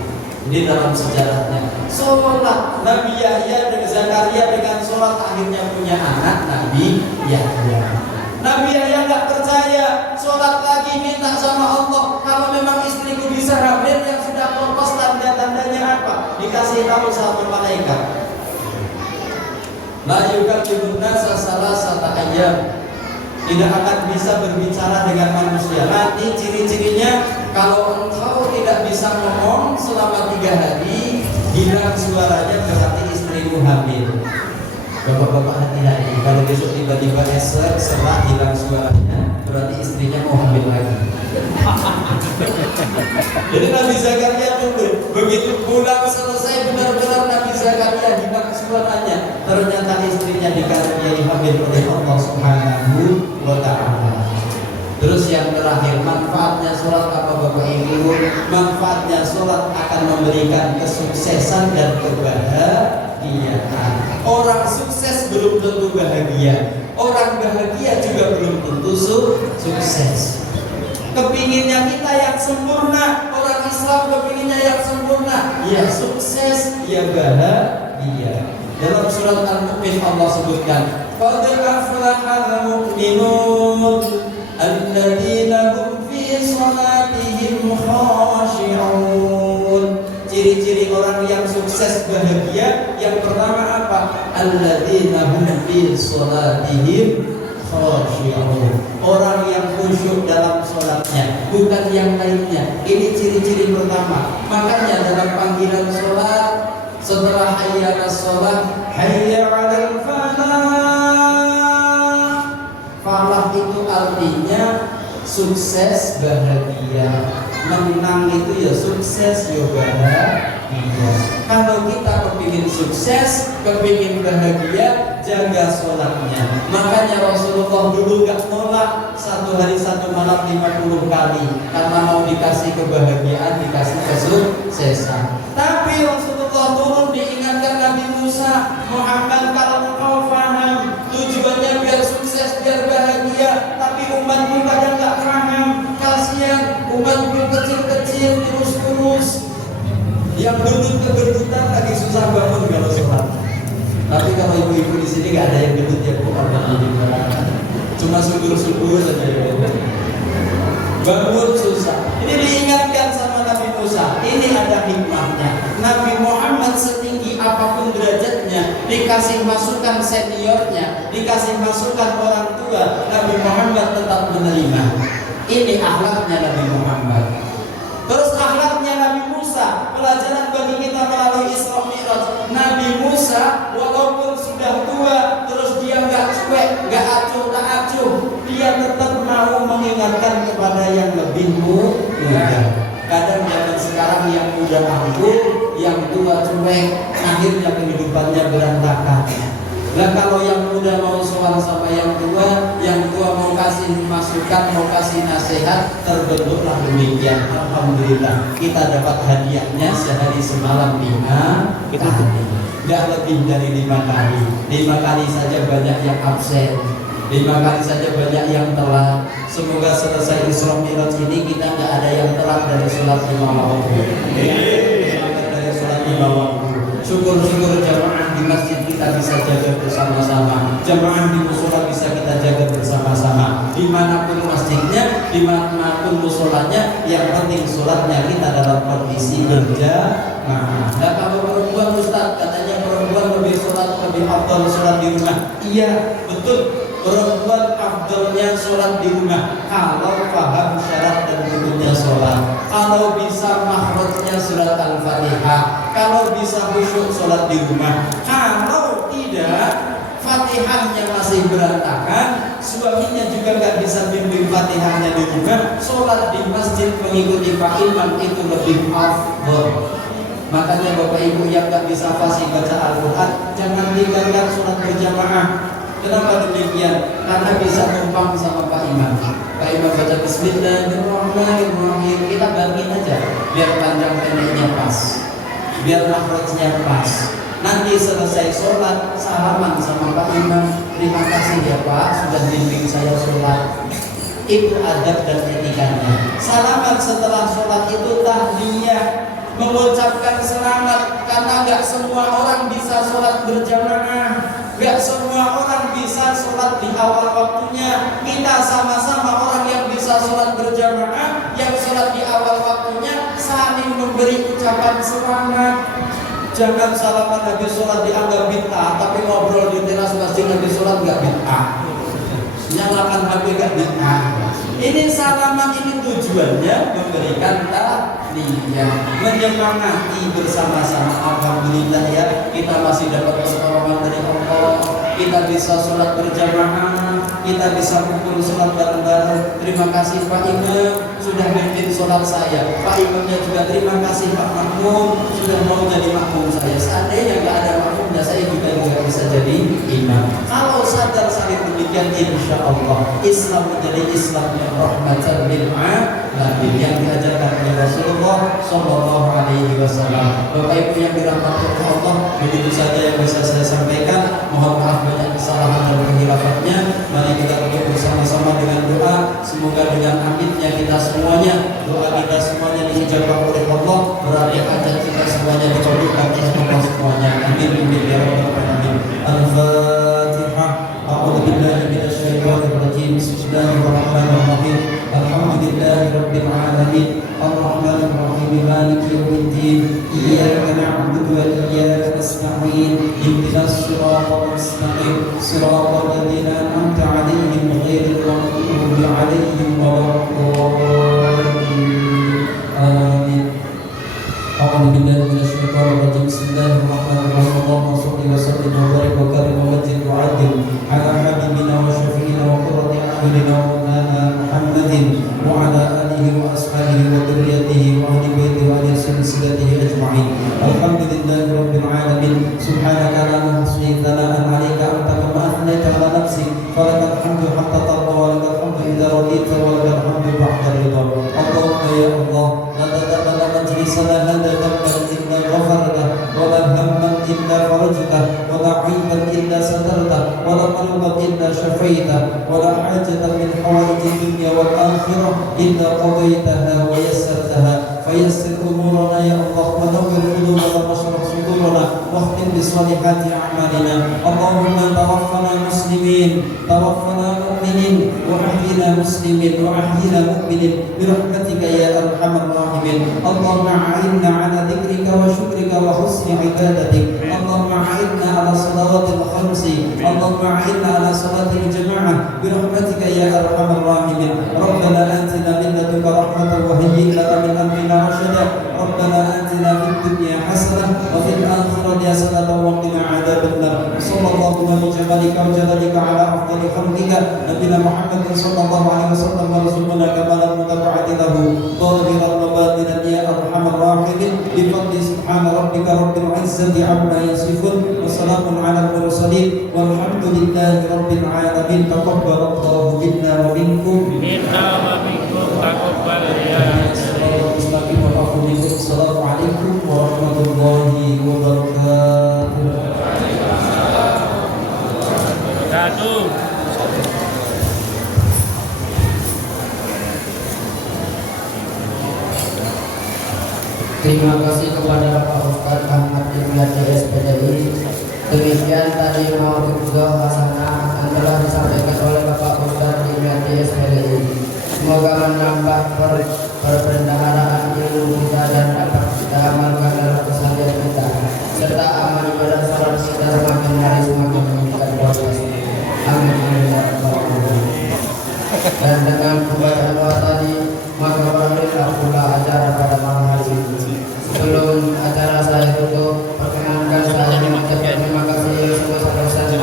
Ini dalam sejarahnya. Sholat Nabi Yahya dengan Zakaria dengan sholat akhirnya punya anak Nabi Yahya. Nabi Yahya nggak percaya, sholat lagi minta sama Allah, kalau memang istriku bisa hamil yang sudah propos, tanda-tandanya apa? Dikasih tahu sama malaikat. La yukallimun nasa salasata ayyam. Tidak akan bisa berbicara dengan manusia. Nanti ciri-cirinya kalau engkau tidak bisa ngomong selama 3 hari, hilang suaranya berarti istrimu hamil. Bapak-bapak hati-hati, kalau besok tiba-tiba setelah hilang suaranya, berarti istrinya mau hamil lagi. Jadi Nabi Zakaria tunggu, begitu pulang selesai benar-benar Nabi Zakaria hilang suaranya, ternyata istrinya dikaruniai hamil oleh Allah Subhanahu wa Ta'ala. Terus yang terakhir, manfaatnya sholat apa Bapak Ibu? Manfaatnya sholat akan memberikan kesuksesan dan kebahagiaan. Orang sukses belum tentu bahagia, orang bahagia juga belum tentu sukses. Kepinginnya kita yang sempurna, orang Islam kepinginnya yang sempurna, ya sukses, ya bahagia. Dalam surat Al-Mu'min Allah sebutkan, qad aflahal mu'minun alladzina hum fi salatihim khashi'un. Ciri-ciri orang yang sukses bahagia yang pertama apa? Alladzina hum fi salatihim khashi'un. Orang yang khusyuk dalam sholatnya, bukan yang lainnya. Ini ciri-ciri pertama. Makanya dalam panggilan sholat, setelah hayya 'alas sholat, hayya 'alal falah. Falah itu artinya sukses, bahagia. Menang itu ya sukses, ya bahagia. Kalau kita kepingin sukses, kepingin bahagia, jaga sholatnya. Makanya Rasulullah dulu gak nolak satu hari satu malam 50 kali karena mau dikasih kebahagiaan, dikasih kesuksesan. Tapi Rasulullah turun diingatkan Nabi Musa, Muhammad, kalau engkau paham tujuannya biar sukses, biar bahagia, tapi umatmu kadang gak paham. Kasihan umatmu kecil-kecil, kurus-kurus, yang gendut-kegendutan lagi susah bangun kalau sholat. Tapi kalau ibu-ibu di sini nggak ada yang gendut ya bu, cuma subur-subur saja ya. Bangun susah. Ini diingatkan sama Nabi Musa. Ini ada hikmahnya. Nabi Muhammad setinggi apapun derajatnya, dikasih masukan seniornya, dikasih masukan orang tua, Nabi Muhammad tetap menerima. Ini akhlaknya Nabi Muhammad. Terus akhlaknya Nabi Musa, pelajaran bagi kita melalui Isra Mi'raj. Nabi Musa walaupun sudah tua, terus dia nggak cuek, nggak acuh, tak acuh, dia tetap mau mengingatkan kepada yang lebih muda. Kadang zaman sekarang yang muda angkuh, yang tua cuek, akhirnya kehidupannya berantakan. Nah kalau yang muda mau sowan sama yang tua mau kasih masukan, mau kasih nasihat, terbentuklah demikian. Alhamdulillah kita dapat hadiahnya sehari semalam 5 kali. Tidak lebih dari 5 kali. 5 kali saja banyak yang absen, 5 kali saja banyak yang telat. Semoga selesai Isra Mi'raj ini kita nggak ada yang telat dari sholat 5 waktu. Dari sholat 5 waktu. Syukur-syukur jamaah di masjid kita bisa jaga bersama-sama, jamaah di musola bisa kita jaga bersama-sama. Dimanapun masjidnya, dimanapun musolanya, yang penting sholatnya kita dalam kondisi berjamaah. Nah kalau perempuan Ustaz katanya perempuan lebih sholat, lebih afdal sholat di rumah. Iya betul, perempuan afdalnya sholat di rumah kalau paham syarat dan rukunnya sholat, kalau bisa makhrajnya surat Al-Fatihah, kalau bisa khusyuk sholat di rumah. Kalau tidak, Fatihahnya masih berantakan, suaminya juga nggak bisa bimbing Fatihahnya di rumah, sholat di masjid mengikuti Pak Imam itu lebih afdal. Makanya Bapak Ibu yang nggak bisa fasih baca Al-Quran, jangan tinggalkan sholat berjamaah. Kenapa demikian? Karena bisa numpang sama Pak Imam. Pak Imam baca Bismillahirrahmanirrahim, kita bangun aja biar panjang pendeknya pas, biar makhrajnya pas. Nanti selesai sholat salaman sama Pak Imam, terima kasih ya Pak sudah bimbing saya sholat. Itu adab dan etikanya. Salaman setelah sholat itu tahliyah, mengucapkan selamat, karena nggak semua orang bisa sholat berjamaah, nggak semua orang bisa sholat di awal waktunya. Kita sama-sama orang yang bisa sholat berjamaah, yang sholat di awal waktunya, saling memberi ucapan selamat. Jangan salaman habis sholat dianggap bid'ah, tapi ngobrol di teras masjid habis sholat nggak bid'ah. Nyalakan HP nggak bid'ah. Ini salaman ini tujuannya memberikan tahliyah, menyemangati bersama-sama. Alhamdulillah ya, kita masih dapat pertolongan dari Allah. Kita bisa sholat berjamaah, kita bisa kumpul sholat bareng-bareng. Terima kasih Pak Imam sudah memimpin sholat saya. Pak Imamnya juga terima kasih Pak Makmum sudah mau jadi makmum saya. Seandainya nggak ada makmumnya, saya juga nggak bisa jadi imam. Kalau sadar saling demikian, insya Allah Islam menjadi Islam yang rahmatan lil alamin yang diajarkan oleh Rasulullah Shallallahu Alaihi Wasallam. Bapak Ibu yang dirahmati Allah, begitu saja yang bisa saya sampaikan. Mohon maaf banyak kesalahan dan kehilafatnya. Mari kita duduk bersama-sama dengan doa. Semoga dengan aminnya kita semuanya, doa kita semuanya diijabah oleh Allah. Berarti hajat kita semuanya dikabulkan oleh Allah semuanya. Amin amin ya rabbal alamin. Al-Fatihah. A'udzu billahi minasy syaithanir rajim. Bismillahirrahmanirrahim. Alhamdulillahi rabbil alamin. Ar-Rahmanir Rahim. Maliki yaumiddin. Iyyaka na'budu wa iyyaka nasta'in. Ihdinas siratal mustaqim. Siratal ladzina an'amta 'alaihim ghairil maghdubi 'alaihim waladdallin. Amin. A'udzu billahi minasy syaithanir rajim. Bismillahirrahmanirrahim. Allahumma shalli wa sallim wa barik wa karim wa majid wa 'adil 'ala habibina wa syafi'ina wa qurrati a'yunina wa maulana Muhammadin wa 'ala alihi wa ashabihi wa dzurriyyatihi wa ahli baitihi wa ahli silsilatihi ajma'in. Alhamdulillah ويسر أمورنا يا الله ونور قلوبنا واشرح صدورنا واختم بصالحات أعمالنا. اللهم توفنا مسلمين توفنا مؤمنين وأحينا مسلمين وأحينا مؤمنين برحمتك يا أرحم الراحمين. اللهم أعنا على ذكرك وشكرك وحسن عبادتك. اللهم أعنا على صلوات الخمس. اللهم أعنا على صلاة الجماعة برحمتك يا أرحم الراحمين. ربنا آتنا من لدنك رحمة وهيئ لنا من أمرنا رشدا. ربنا آتنا في الدنيا حسنة وفي الآخرة حسنة وقنا عذاب النار. صلى الله بجمالك وجلالك على أفضل خلقك نبينا محمد صلى الله عليه وسلم وارزقنا كمال المتابعة له ظاهرا وباطنا يا أرحم الراحمين. بفضل سبحان ربك رب العزة عما يصفون وسلام على المرسلين والحمد لله رب العالمين. تقبل الله منا ومنكم. تقبل يا Assalamualaikum warahmatullahi wabarakatuh. Terima kasih kepada Pak Ustadz Ahmad Dimyati SPDI. Demikian tadi mau'izah hasanah yang telah disampaikan oleh Bapak Ustadz Dimyati SPDI. Semoga menambah perbendaharaan ilmu kita dan dapat kita amalkan dalam keseharian kita, serta amal ibadah salat kita semakin hari semakin meningkat kualitas. Amin ya rabbal alamin. Dan dengan pembacaan doa tadi, maka berakhirlah pula acara pada malam hari ini. Sebelum acara saya tutup, perkenankan saya mengucapkan terima kasih sebesar-besarnya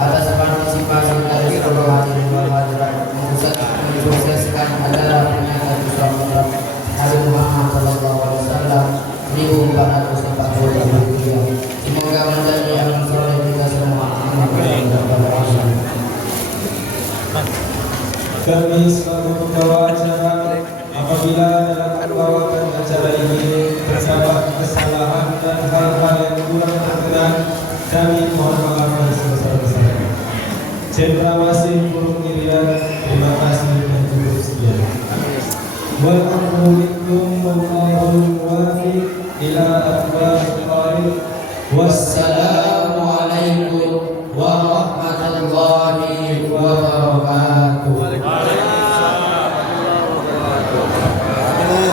atas partisipasi dari seluruh hadirin wal hadirat mensukseskan acara peringatan Islam Nabi Muhammad sallallahu alaihi wasallam 1440 Hijriah. Semoga menjadi amal soleh kita semua. Kami selalu membawa acara apabila dalam pembawakan acara ini terdapat kesalahan dan hal-hal yang kurang berkenan, kami mohon maaf yang sebesar-besarnya. Cendrawasih Burung Irian, terima kasih dan cukup sekian. Walhamdulillah wallahul muwaffiq ila aqwamit thoriq. Wassalam.